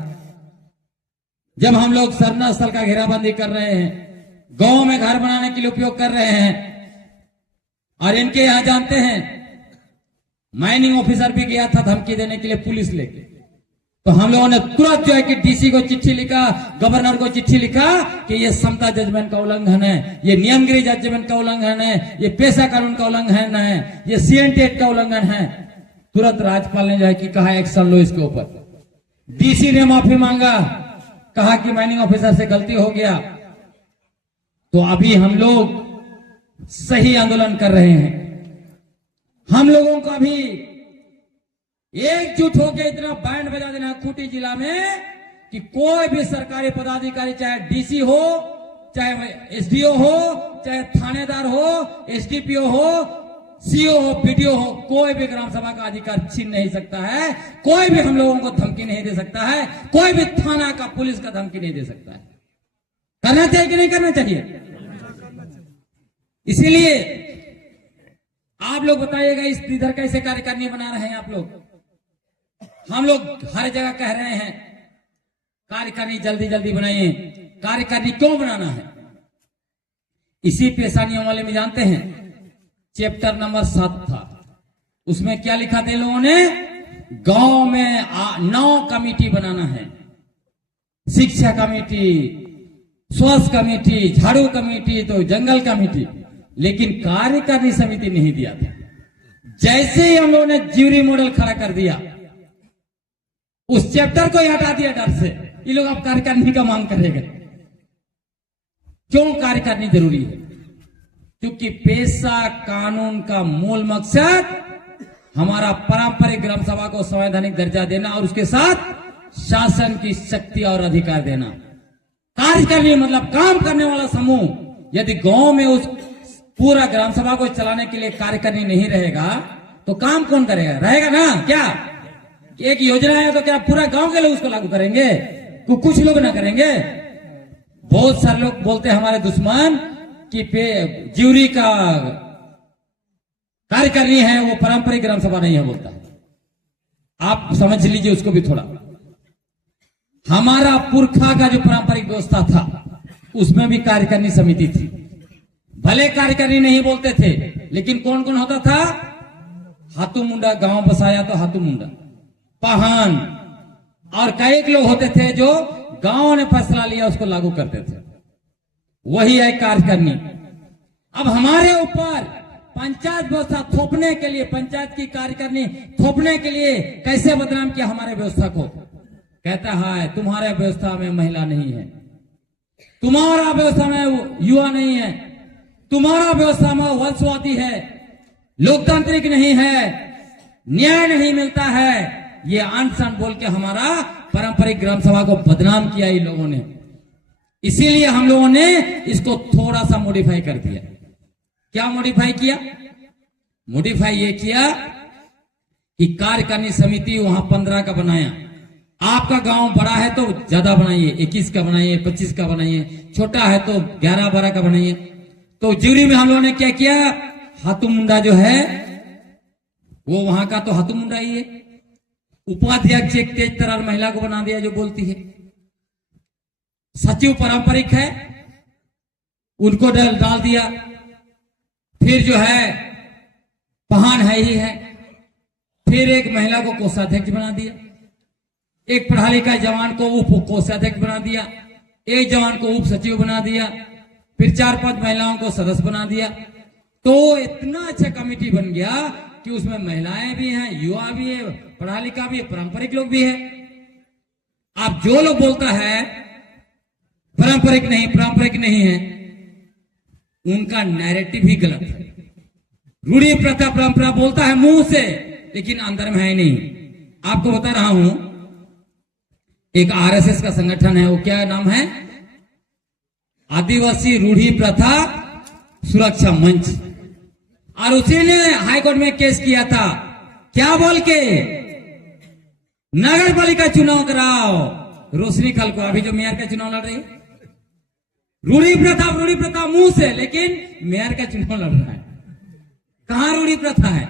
जब हम लोग सरना स्थल का घेराबंदी कर रहे हैं, गांव में घर बनाने के लिए उपयोग कर रहे हैं, और इनके यहां जानते हैं माइनिंग ऑफिसर भी गया था धमकी देने के लिए पुलिस लेके, तो हम लोगों ने तुरंत जो है कि DC को चिट्ठी लिखा, गवर्नर को चिट्ठी लिखा कि ये समता जजमेंट का उल्लंघन है, ये नियमगिरी जजमेंट का उल्लंघन है, ये पेशा कानून का उल्लंघन है, ये CNT एक्ट का उल्लंघन है। तुरंत राज्यपाल ने जो है कि कहा एक्शन लो इसके ऊपर। DC ने माफी मांगा, कहा कि माइनिंग ऑफिसर से गलती हो गया। तो अभी हम लोग सही आंदोलन कर रहे हैं। हम लोगों को अभी एकजुट होकर इतना बैंड बजा देना है खूंटी जिला में कि कोई भी सरकारी पदाधिकारी, चाहे DC हो, चाहे SDO हो, चाहे थानेदार हो, SDPO हो, CO हो, BDO हो, कोई भी ग्राम सभा का अधिकार छीन नहीं सकता है, कोई भी हम लोगों को धमकी नहीं दे सकता है, कोई भी थाना का पुलिस का धमकी नहीं दे सकता है। करना चाहिए कि नहीं करना चाहिए? इसीलिए आप लोग बताइएगा इस इधर कैसे कार्यकारिणी बना रहे हैं आप लोग? हम लोग हर जगह कह रहे हैं कार्यकारिणी जल्दी जल्दी बनाइए। कार्यकारिणी क्यों बनाना है? इसी पेशा नियमावली में जानते हैं चैप्टर नंबर 7 था, उसमें क्या लिखा था लोगों ने? गांव में 9 कमेटी बनाना है, शिक्षा कमेटी, स्वास्थ्य कमेटी, झाड़ू कमेटी, तो जंगल कमेटी, लेकिन कार्यकारिणी समिति नहीं दिया था। जैसे ही हम लोगों ने ज्यूरी मॉडल खड़ा कर दिया, उस चैप्टर को ही हटा दिया डर से, ये लोग अब कार्यकारिणी का मांग करेंगे। क्यों कार्यकारिणी जरूरी है? क्योंकि पेशा कानून का मूल मकसद हमारा पारंपरिक ग्राम सभा को संवैधानिक दर्जा देना और उसके साथ शासन की शक्ति और अधिकार देना। कार्यकारिणी मतलब काम करने वाला समूह। यदि गांव में उस पूरा ग्राम सभा को चलाने के लिए कार्यकारिणी नहीं रहेगा तो काम कौन करेगा? रहेगा ना? क्या एक योजना है तो क्या पूरा गांव के लोग उसको लागू करेंगे? कुछ लोग ना करेंगे। बहुत सारे लोग बोलते हैं हमारे दुश्मन कि ज्यूरी का कार्यकारिणी है वो पारंपरिक ग्राम सभा नहीं है बोलता। आप समझ लीजिए उसको भी थोड़ा। हमारा पुरखा का जो पारंपरिक व्यवस्था था उसमें भी कार्यकारिणी समिति थी। भले कार्यकारिणी नहीं बोलते थे लेकिन कौन कौन होता था? हाथू मुंडा, गांव बसाया तो हाथू मुंडा, पाहन और कई लोग होते थे जो गांव ने फैसला लिया उसको लागू करते थे। वही है कार्यकारिणी। अब हमारे ऊपर पंचायत व्यवस्था थोपने के लिए, पंचायत की कार्यकारिणी थोपने के लिए कैसे बदनाम किया हमारे व्यवस्था को। कहता है तुम्हारे व्यवस्था में महिला नहीं है, तुम्हारा व्यवस्था में युवा नहीं है, तुम्हारा व्यवस्था में वंशवादी है, लोकतांत्रिक नहीं है, न्याय नहीं मिलता है। ये अनशन बोल के हमारा पारंपरिक ग्राम सभा को बदनाम किया इन लोगों ने। इसीलिए हम लोगों ने इसको थोड़ा सा मॉडिफाई कर दिया। क्या मॉडिफाई किया? मॉडिफाई ये किया कि कार्यकारिणी समिति वहां 15 का बनाया। आपका गांव बड़ा है तो ज्यादा बनाइए, 21 का बनाइए, 25 का बनाइए, छोटा है तो 11-12 का बनाइए। तो ज्यूरी में हम लोगों ने क्या किया? हाथू मुंडा जो है वो वहां का तो हाथू मुंडा ही है। उपाध्यक्ष एक तेज तरार महिला को बना दिया जो बोलती है। सचिव पारंपरिक है उनको डाल दिया। फिर जो है पहान है ही है। फिर एक महिला को कोषाध्यक्ष बना दिया, एक पढ़ा लिखा जवान को उप कोषाध्यक्ष बना दिया, एक जवान को उप सचिव बना दिया, फिर 4-5 महिलाओं को सदस्य बना दिया। तो इतना अच्छा कमेटी बन गया कि उसमें महिलाएं भी हैं, युवा भी है, पढ़ा लिखा भी है, पारंपरिक लोग भी है। अब जो लोग बोलता है पारंपरिक नहीं है, उनका नैरेटिव ही गलत है। रूढ़ी प्रथा परंपरा बोलता है मुंह से लेकिन अंदर में है नहीं। आपको बता रहा हूं एक आरएसएस का संगठन है, वो क्या नाम है? आदिवासी रूढ़ी प्रथा सुरक्षा मंच। और उसी ने हाईकोर्ट में केस किया था। क्या बोल के? नगर पालिका चुनाव कराओ। रोशनी खल को अभी जो मेयर का चुनाव लड़ रही है, रूढ़ी प्रथा मुंह से, लेकिन मेयर का चुनाव लड़ रहा है। कहां रूढ़ी प्रथा है?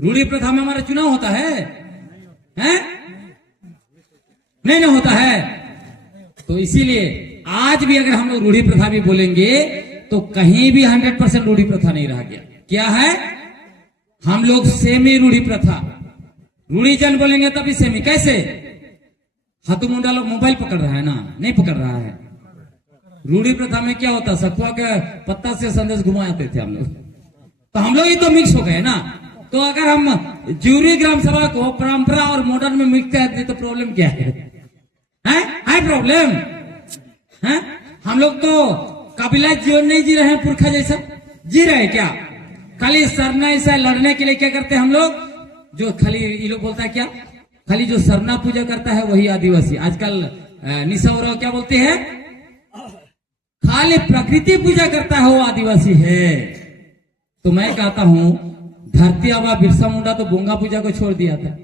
रूढ़ी प्रथा में हमारा चुनाव होता है? नहीं होता है। तो इसीलिए आज भी अगर हम लोग रूढ़ी प्रथा भी बोलेंगे तो कहीं भी 100% रूढ़ी प्रथा नहीं रह गया। क्या है? हम लोग सेमी रूढ़ी प्रथा, रूढ़ी जन बोलेंगे तभी सेमी। कैसे? हाथू मुंडा लोग मोबाइल पकड़ रहा है ना? नहीं पकड़ रहा है। रूढ़ी प्रथा में क्या होता? सखुआ के पत्ता से संदेश घुमाते थे हम लोग। तो हम लोग ही तो मिक्स हो गए ना। तो अगर हम ज्यूरी ग्राम सभा को परंपरा और मॉडर्न में मिक्स करते तो प्रॉब्लम क्या है? प्रॉब्लम है? हम लोग तो कबीला जीवन नहीं जी रहे हैं, पुरखा जैसा जी रहे हैं क्या? खाली सरना ऐसा लड़ने के लिए क्या करते हैं हम लोग? जो खाली ये लोग बोलता है क्या, खाली जो सरना पूजा करता है वही आदिवासी। आजकल निशा और क्या बोलते हैं? खाली प्रकृति पूजा करता है वो आदिवासी है। तो मैं कहता हूं धरती आबा बिरसा मुंडा तो बोंगा पूजा को छोड़ दिया था।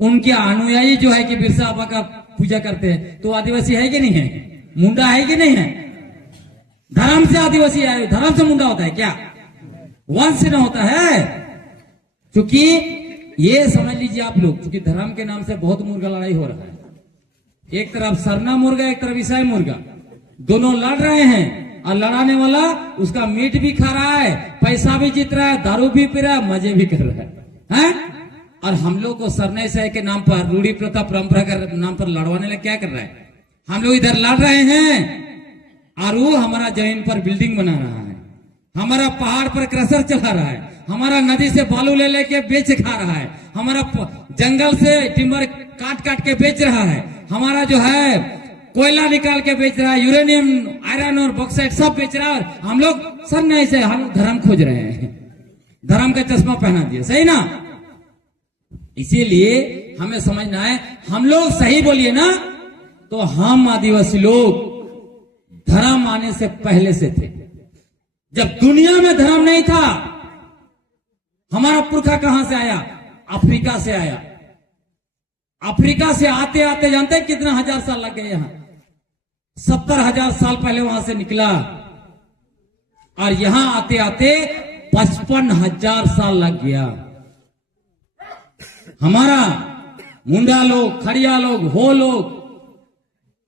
उनके अनुयायी जो है कि बिरसा आबा का पूजा करते हैं, तो आदिवासी है कि नहीं है? मुंडा है कि नहीं है? धर्म से आदिवासी है, धर्म से मुंडा होता है क्या? वंश से न होता है। क्योंकि ये समझ लीजिए आप लोग, क्योंकि धर्म के नाम से बहुत मुर्गा लड़ाई हो रहा है। एक तरफ सरना मुर्गा, एक तरफ ईसाई मुर्गा, दोनों लड़ रहे हैं। और लड़ाने वाला उसका मीट भी खा रहा है, पैसा भी जीत रहा है, दारू भी पी रहा है, मजे भी कर रहा है, हैं? और हम लोग को सरने से के नाम पर, रूढ़ी प्रथा परंपरा के नाम पर लड़वाने लगे। क्या कर रहा है? हम लोग इधर लड़ रहे हैं और वो हमारा जमीन पर बिल्डिंग बना रहा है, हमारा पहाड़ पर क्रशर चला रहा है, हमारा नदी से बालू ले लेके बेच खा रहा है, हमारा जंगल से टिम्बर काट के बेच रहा है, हमारा जो है कोयला निकाल के बेच रहा है, यूरेनियम, आयरन और बॉक्साइट सब बेच रहा है। और हम लोग सर नहीं से हम धर्म खोज रहे हैं, धर्म का चश्मा पहना दिया। सही ना? इसीलिए हमें समझना है, हम लोग सही बोलिए ना, तो हम आदिवासी लोग धर्म आने से पहले से थे। जब दुनिया में धर्म नहीं था, हमारा पुरखा कहां से आया? अफ्रीका से आया। अफ्रीका से आते आते जानते हैं कितना हजार साल लग गए? यहां 70,000 साल पहले वहां से निकला, और यहां आते आते 55,000 साल लग गया। हमारा मुंडा लोग, खड़िया लोग, हो लोग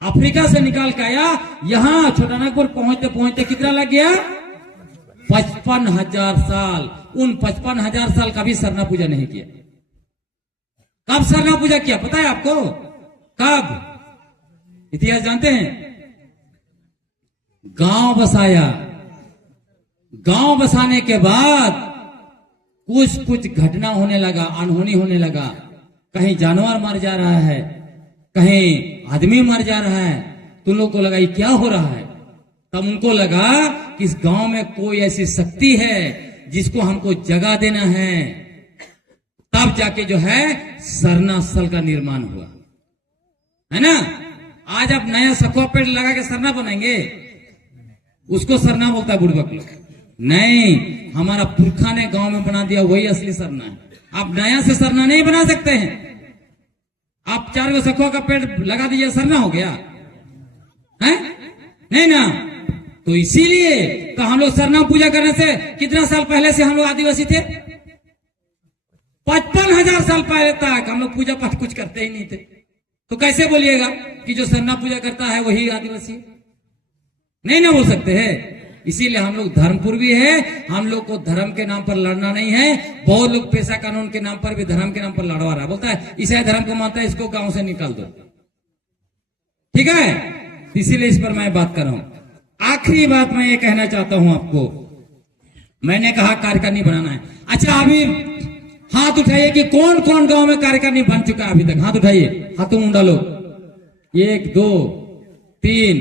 अफ्रीका से निकाल के आया, यहां छोटानागपुर पहुंचते पहुंचते कितना लग गया? 55,000 साल। उन 55,000 साल का भी सरना पूजा नहीं किया। कब सरना पूजा किया पता है आपको? कब? इतिहास जानते हैं? गांव बसाया। गांव बसाने के बाद कुछ कुछ घटना होने लगा, अनहोनी होने लगा। कहीं जानवर मर जा रहा है, कहीं आदमी मर जा रहा है। तो लोगों को लगा ये क्या हो रहा है? तब उनको लगा कि इस गांव में कोई ऐसी शक्ति है जिसको हमको जगा देना है। तब जाके जो है सरना स्थल का निर्माण हुआ, है ना। आज आप नया सखुआ पेड़ लगा के सरना बनाएंगे, उसको सरना बोलता है बुड़बक लोग। नहीं, हमारा पुरखा ने गांव में बना दिया, वही असली सरना है। आप नया से सरना नहीं बना सकते हैं। आप 4 गो सखुआ का पेड़ लगा दीजिए, सरना हो गया है? नहीं ना। तो इसीलिए तो हम लोग सरना पूजा करने से कितना साल पहले से हम लोग आदिवासी थे? 55,000 साल पहले तक हम लोग पूजा पाठ कुछ करते ही नहीं थे। तो कैसे बोलिएगा कि जो सरना पूजा करता है वही आदिवासी? नहीं ना बोल सकते हैं। इसीलिए हम लोग धर्मपूर्वी है। हम लोग को धर्म के नाम पर लड़ना नहीं है। बहुत लोग पैसा कानून के नाम पर भी धर्म के नाम पर लड़वा रहा है। बोलता है ईसाई धर्म को मानता है, इसको गांव से निकाल दो। ठीक है, इसीलिए इस पर मैं बात कर रहा हूं। आखिरी बात मैं ये कहना चाहता हूं आपको। मैंने कहा कार्यकारिणी बनाना है। अच्छा, अभी हाथ उठाइए कि कौन कौन गांव में कार्यकारिणी बन चुका है अभी तक। हाथ उठाइए, हाथों मुंडा लो। 1 2 3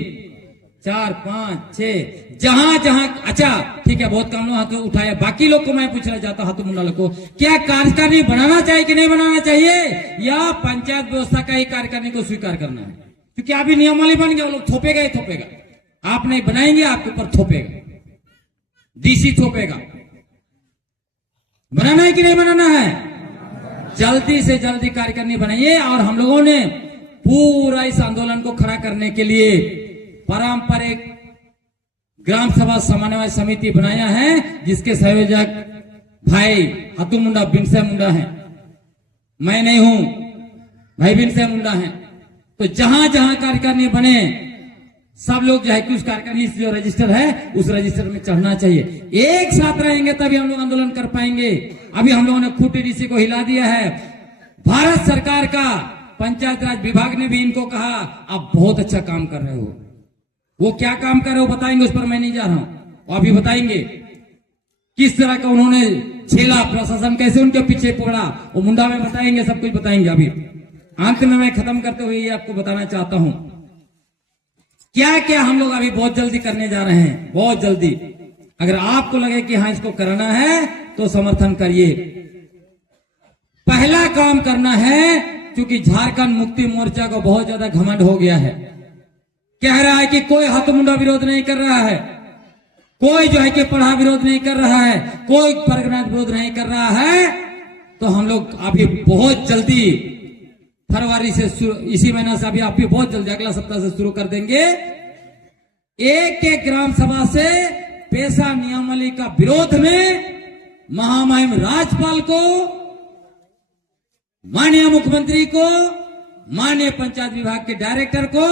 4 5 6 जहां जहां। अच्छा ठीक है, बहुत कम लोग हाथ उठाया। बाकी लोग को मैं पूछना चाहता हूं, हाथों मुंडा लोग को, क्या कार्यकारिणी बनाना चाहिए कि नहीं बनाना चाहिए, या पंचायत व्यवस्था का ही कार्यकारिणी को स्वीकार करना है? क्योंकि अभी नियमावली बन गया, वो लोग थोपेगा ही थोपेगा। आप नहीं बनाएंगे, आपके ऊपर थोपेगा, डीसी थोपेगा। बनाना है कि नहीं बनाना है? जल्दी से जल्दी कार्यकारिणी बनाइए। और हम लोगों ने पूरा इस आंदोलन को खड़ा करने के लिए पारंपरिक ग्राम सभा समन्वय समिति बनाया है, जिसके संयोजक भाई हाथू मुंडा बिनसे मुंडा है। मैं नहीं हूं, भाई बिनसे मुंडा है। तो जहां जहां कार्यकारिणी बने, सब लोग जो है कि उस कार्यकारिणी जो रजिस्टर है उस रजिस्टर में चढ़ना चाहिए। एक साथ रहेंगे तभी हम लोग आंदोलन कर पाएंगे। अभी हम लोगों ने खूंटी डीसी को हिला दिया है। भारत सरकार का पंचायत राज विभाग ने भी इनको कहा आप बहुत अच्छा काम कर रहे हो। वो क्या काम कर रहे हो बताएंगे, उस पर मैं नहीं जा रहा हूं। वो अभी बताएंगे किस तरह का उन्होंने छेला, प्रशासन कैसे उनके पीछे पड़ा, वो मुंडा में बताएंगे, सब कुछ बताएंगे। अभी अंत में मैं खत्म करते हुए ये आपको बताना चाहता हूं क्या क्या हम लोग अभी बहुत जल्दी करने जा रहे हैं। बहुत जल्दी, अगर आपको लगे कि हाँ इसको करना है तो समर्थन करिए। पहला काम करना है, क्योंकि झारखंड मुक्ति मोर्चा को बहुत ज्यादा घमंड हो गया है। कह रहा है कि कोई हाथ मुंडा विरोध नहीं कर रहा है, कोई जो है कि पढ़ा विरोध नहीं कर रहा है, कोई परगना विरोध नहीं कर रहा है। तो हम लोग अभी बहुत जल्दी फरवरी से, इसी महीना से, अभी आप भी बहुत जल्दी अगला सप्ताह से शुरू कर देंगे। एक एक ग्राम सभा से पेशा नियमावली का विरोध में महामहिम राज्यपाल को, माननीय मुख्यमंत्री को, माननीय पंचायत विभाग के डायरेक्टर को,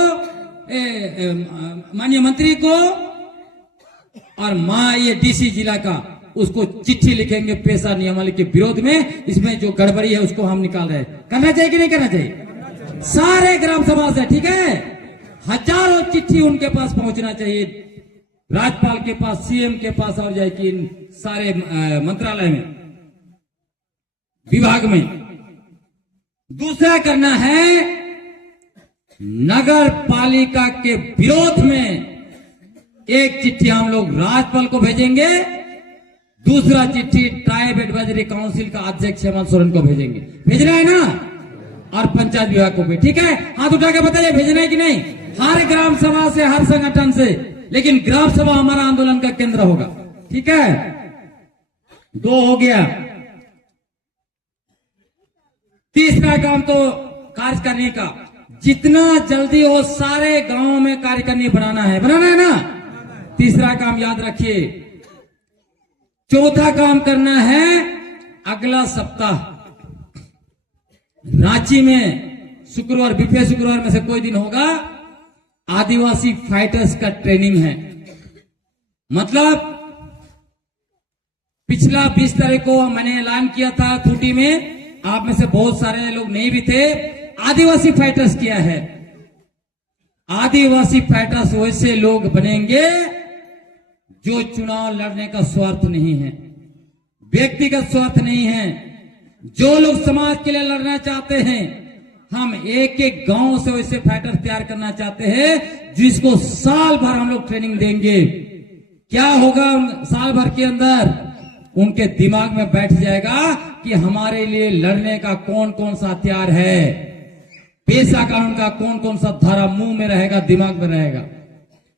माननीय मंत्री को, और ये डीसी जिला का, उसको चिट्ठी लिखेंगे पेशा नियमावली के विरोध में। इसमें जो गड़बड़ी है उसको हम निकाल रहे हैं। करना चाहिए कि नहीं करना चाहिए? सारे ग्राम सभा से, ठीक है, हजारों चिट्ठी उनके पास पहुंचना चाहिए, राज्यपाल के पास, सीएम के पास, और जाए कि सारे मंत्रालय में, विभाग में। दूसरा करना है, नगर पालिका के विरोध में एक चिट्ठी हम लोग राज्यपाल को भेजेंगे, दूसरा चिट्ठी ट्राइब एडवाइजरी काउंसिल का अध्यक्ष हेमंत सोरेन को भेजेंगे। भेजना है ना? और पंचायत विभाग को भी। ठीक है, हाथ उठा के बताइए भेजना है कि नहीं? हर ग्राम सभा से, हर संगठन से, लेकिन ग्राम सभा हमारा आंदोलन का केंद्र होगा। ठीक है, 2 हो गया। तीसरा काम तो कार्यकारिणी का, जितना जल्दी हो सारे गांवों में कार्यकारिणी बनाना है ना? तीसरा काम याद रखिए। चौथा काम करना है, अगला सप्ताह रांची में शुक्रवार, बीफे शुक्रवार में से कोई दिन होगा, आदिवासी फाइटर्स का ट्रेनिंग है। मतलब पिछला 20 तारीख को मैंने ऐलान किया था खूंटी में, आप में से बहुत सारे लोग नहीं भी थे। आदिवासी फाइटर्स किया है। आदिवासी फाइटर्स वैसे लोग बनेंगे जो चुनाव लड़ने का स्वार्थ नहीं है, व्यक्तिगत स्वार्थ नहीं है, जो लोग समाज के लिए लड़ना चाहते हैं। हम एक एक गांव से वैसे फाइटर तैयार करना चाहते हैं जिसको साल भर हम लोग ट्रेनिंग देंगे। क्या होगा साल भर के अंदर? उनके दिमाग में बैठ जाएगा कि हमारे लिए लड़ने का कौन कौन सा हथियार है, पेशा कानून का कौन कौन सा धारा मुंह में रहेगा, दिमाग में रहेगा,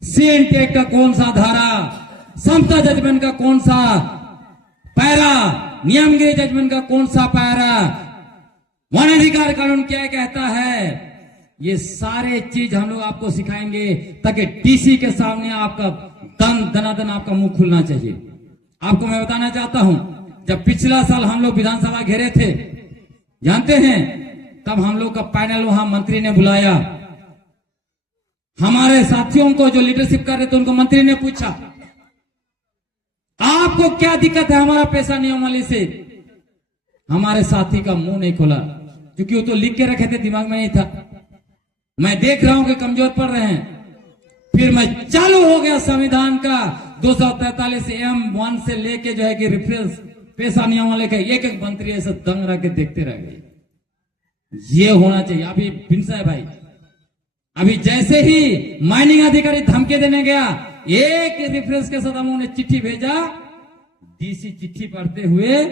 सीएनटी का कौन सा धारा, समता जजमेंट का कौन सा पैरा, नियमगिरी जजमेंट का कौन सा पैरा, वन अधिकार कानून क्या कहता है। ये सारे चीज हम लोग आपको सिखाएंगे ताकि डीसी के सामने आपका दनादन आपका मुंह खुलना चाहिए। आपको मैं बताना चाहता हूं, जब पिछला साल हम लोग विधानसभा घेरे थे, जानते हैं, तब हम लोग का पैनल वहां मंत्री ने बुलाया। हमारे साथियों को जो लीडरशिप कर रहे थे उनको मंत्री ने पूछा, आपको क्या दिक्कत है हमारा पेशा नियमावली से? हमारे साथी का मुंह नहीं खोला, क्योंकि वो तो लिख के रखे थे, दिमाग में नहीं था। मैं देख रहा हूं कि कमजोर पड़ रहे हैं। फिर मैं चालू हो गया संविधान का 243 M1 से लेके जो है कि रेफरेंस पेशा नियमावली के एक एक मंत्री ऐसे दंग रह के देखते रह गए। ये होना चाहिए। अभी भिनसा भाई, अभी जैसे ही माइनिंग अधिकारी धमकी देने गया, एक रेफरेंस के साथ हम उन्हें चिट्ठी भेजा। डीसी चिट्ठी पढ़ते हुए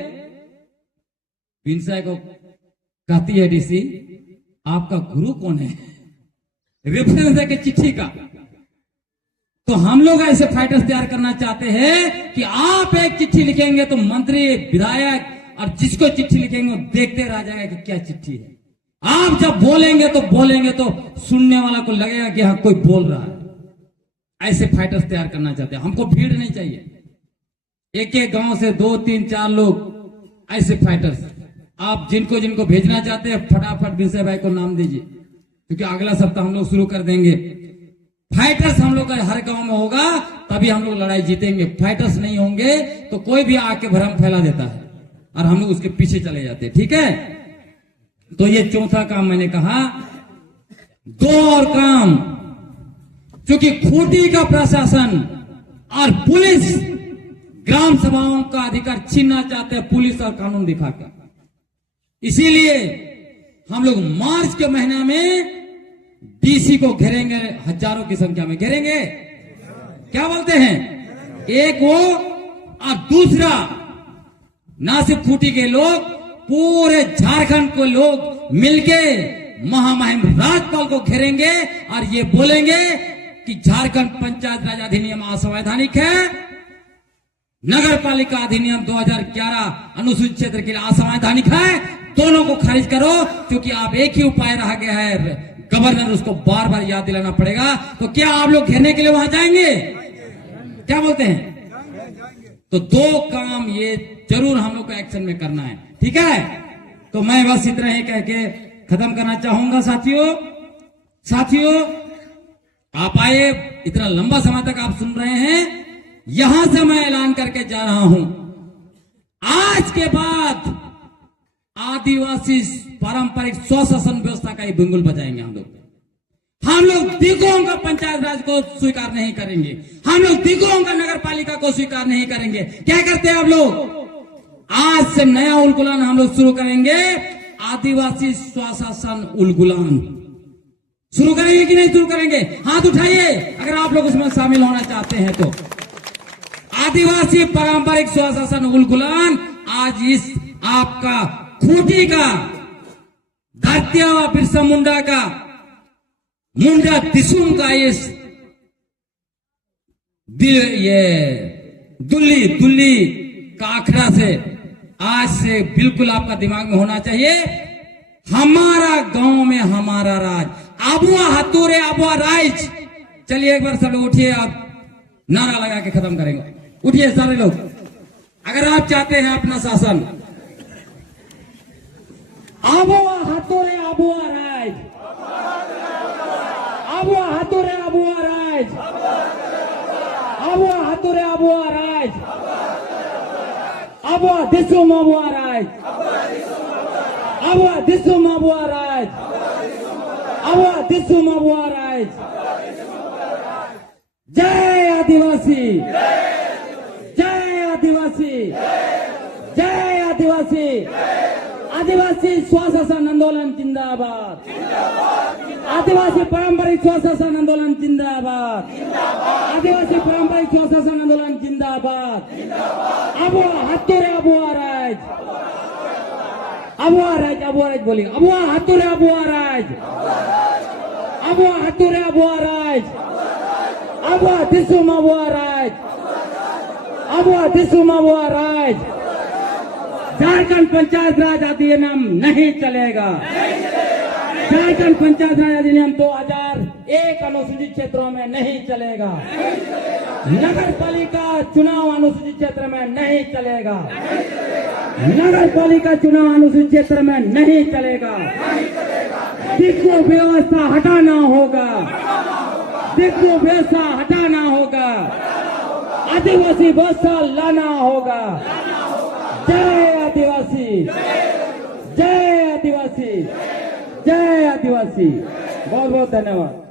भिनसा को कहती है, डीसी आपका गुरु कौन है? रेफरेंस है कि चिट्ठी का। तो हम लोग ऐसे फाइटर्स तैयार करना चाहते हैं कि आप एक चिट्ठी लिखेंगे तो मंत्री, विधायक और जिसको चिट्ठी लिखेंगे वो देखते रह जाएगा कि क्या चिट्ठी है। आप जब बोलेंगे तो सुनने वाला को लगेगा कि हाँ कोई बोल रहा है। ऐसे फाइटर्स तैयार करना चाहते हैं। हमको भीड़ नहीं चाहिए, एक एक गांव से 2, 3, 4 लोग ऐसे फाइटर्स। आप जिनको जिनको भेजना चाहते हैं फटाफट विनय भाई को नाम दीजिए, क्योंकि अगला सप्ताह हम लोग शुरू कर देंगे। फाइटर्स हम लोग का हर गांव में होगा, तभी हम लोग लड़ाई जीतेंगे। फाइटर्स नहीं होंगे तो कोई भी आके भ्रम फैला देता है और हम लोग उसके पीछे चले जाते हैं। ठीक है, तो ये चौथा काम मैंने कहा। 2 और काम, क्योंकि खूंटी का प्रशासन और पुलिस ग्राम सभाओं का अधिकार छीनना चाहते हैं, पुलिस और कानून दिखाकर। इसीलिए हम लोग मार्च के महीना में डीसी को घेरेंगे, हजारों की संख्या में घेरेंगे। क्या बोलते हैं? एक वो, और दूसरा ना सिर्फ खूंटी के लोग, पूरे झारखंड को लोग मिलके महामहिम राज्यपाल को घेरेंगे और ये बोलेंगे कि झारखंड पंचायत राज अधिनियम असंवैधानिक है, नगर पालिका अधिनियम 2011 अनुसूचित क्षेत्र के लिए असंवैधानिक है, दोनों को खारिज करो। क्योंकि आप एक ही उपाय रह गया है, गवर्नर, उसको बार बार याद दिलाना पड़ेगा। तो क्या आप लोग घेरने के लिए वहां जाएंगे? क्या बोलते हैं? तो 2 काम ये जरूर हम लोग को एक्शन में करना है। ठीक है, तो मैं बस इतना ही कह के खत्म करना चाहूंगा। साथियों आप आए, इतना लंबा समय तक आप सुन रहे हैं। यहां से मैं ऐलान करके जा रहा हूं, आज के बाद आदिवासी पारंपरिक स्वशासन व्यवस्था का ही बिंगुल बजाएंगे हम लोग दिगों का पंचायत राज को स्वीकार नहीं करेंगे, हम लोग दिगों का नगर पालिका को स्वीकार नहीं करेंगे। क्या करते हैं आप लोग? आज से नया उलगुलान हम लोग शुरू करेंगे, आदिवासी स्वशासन उलगुलान शुरू करेंगे कि नहीं शुरू करेंगे? हाथ उठाइए अगर आप लोग उसमें शामिल होना चाहते हैं तो। आदिवासी पारंपरिक स्वशासन उलगुलान आज इस आपका खूंटी का धरतिया व बिरसा मुंडा का मुंडा दिसुम का ये दुल्ली का आखड़ा से आज से बिल्कुल आपका दिमाग में होना चाहिए, हमारा गांव में हमारा राज, आबुआ हतूरे आबुआ राज। चलिए एक बार सब लोग उठिए, आप नारा लगा के खत्म करेंगे। उठिए सारे लोग, अगर आप चाहते हैं अपना शासन, आबुआ हतूरे आबुआ राज, आबुआ हतूरे आबुआ राज, आबुआ हतूरे आबुआ राज, आबुआ दिसुम आबुआ राज, आबुआ दिसुम आबुआ राज, आबुआ दिसुम आबुआ राज। जय आदिवासी, जय आदिवासी, जय आदिवासी। आदिवासी स्वशासन आंदोलन जिंदाबाद, आदिवासी पारंपरिक स्वशासन आंदोलन जिंदाबाद, आदिवासी पारंपरिक स्वशासन आंदोलन जिंदाबाद। आबुआ हतूरे आबुआ राज, आबुआ राज, आबुआ राज बोलिए, आबुआ हतूरे आबुआ राज, आबुआ हतूरे आबुआ राज, आबुआ दिसुम आबुआ राज, आबुआ दिसुम आबुआ राज। झारखंड पंचायत राज अधिनियम नहीं चलेगा, झारखंड पंचायत राज अधिनियम 2001 अनुसूचित क्षेत्रों में नहीं चलेगा, नगर पालिका चुनाव अनुसूचित क्षेत्र में नहीं चलेगा, नगर पालिका चुनाव अनुसूचित क्षेत्र में नहीं चलेगा। दिक्कु व्यवस्था हटाना होगा, दिक्कु व्यवस्था हटाना होगा, आदिवासी व्यवस्था लाना होगा। जय आदिवासी, जय आदिवासी, जय आदिवासी। बहुत बहुत धन्यवाद।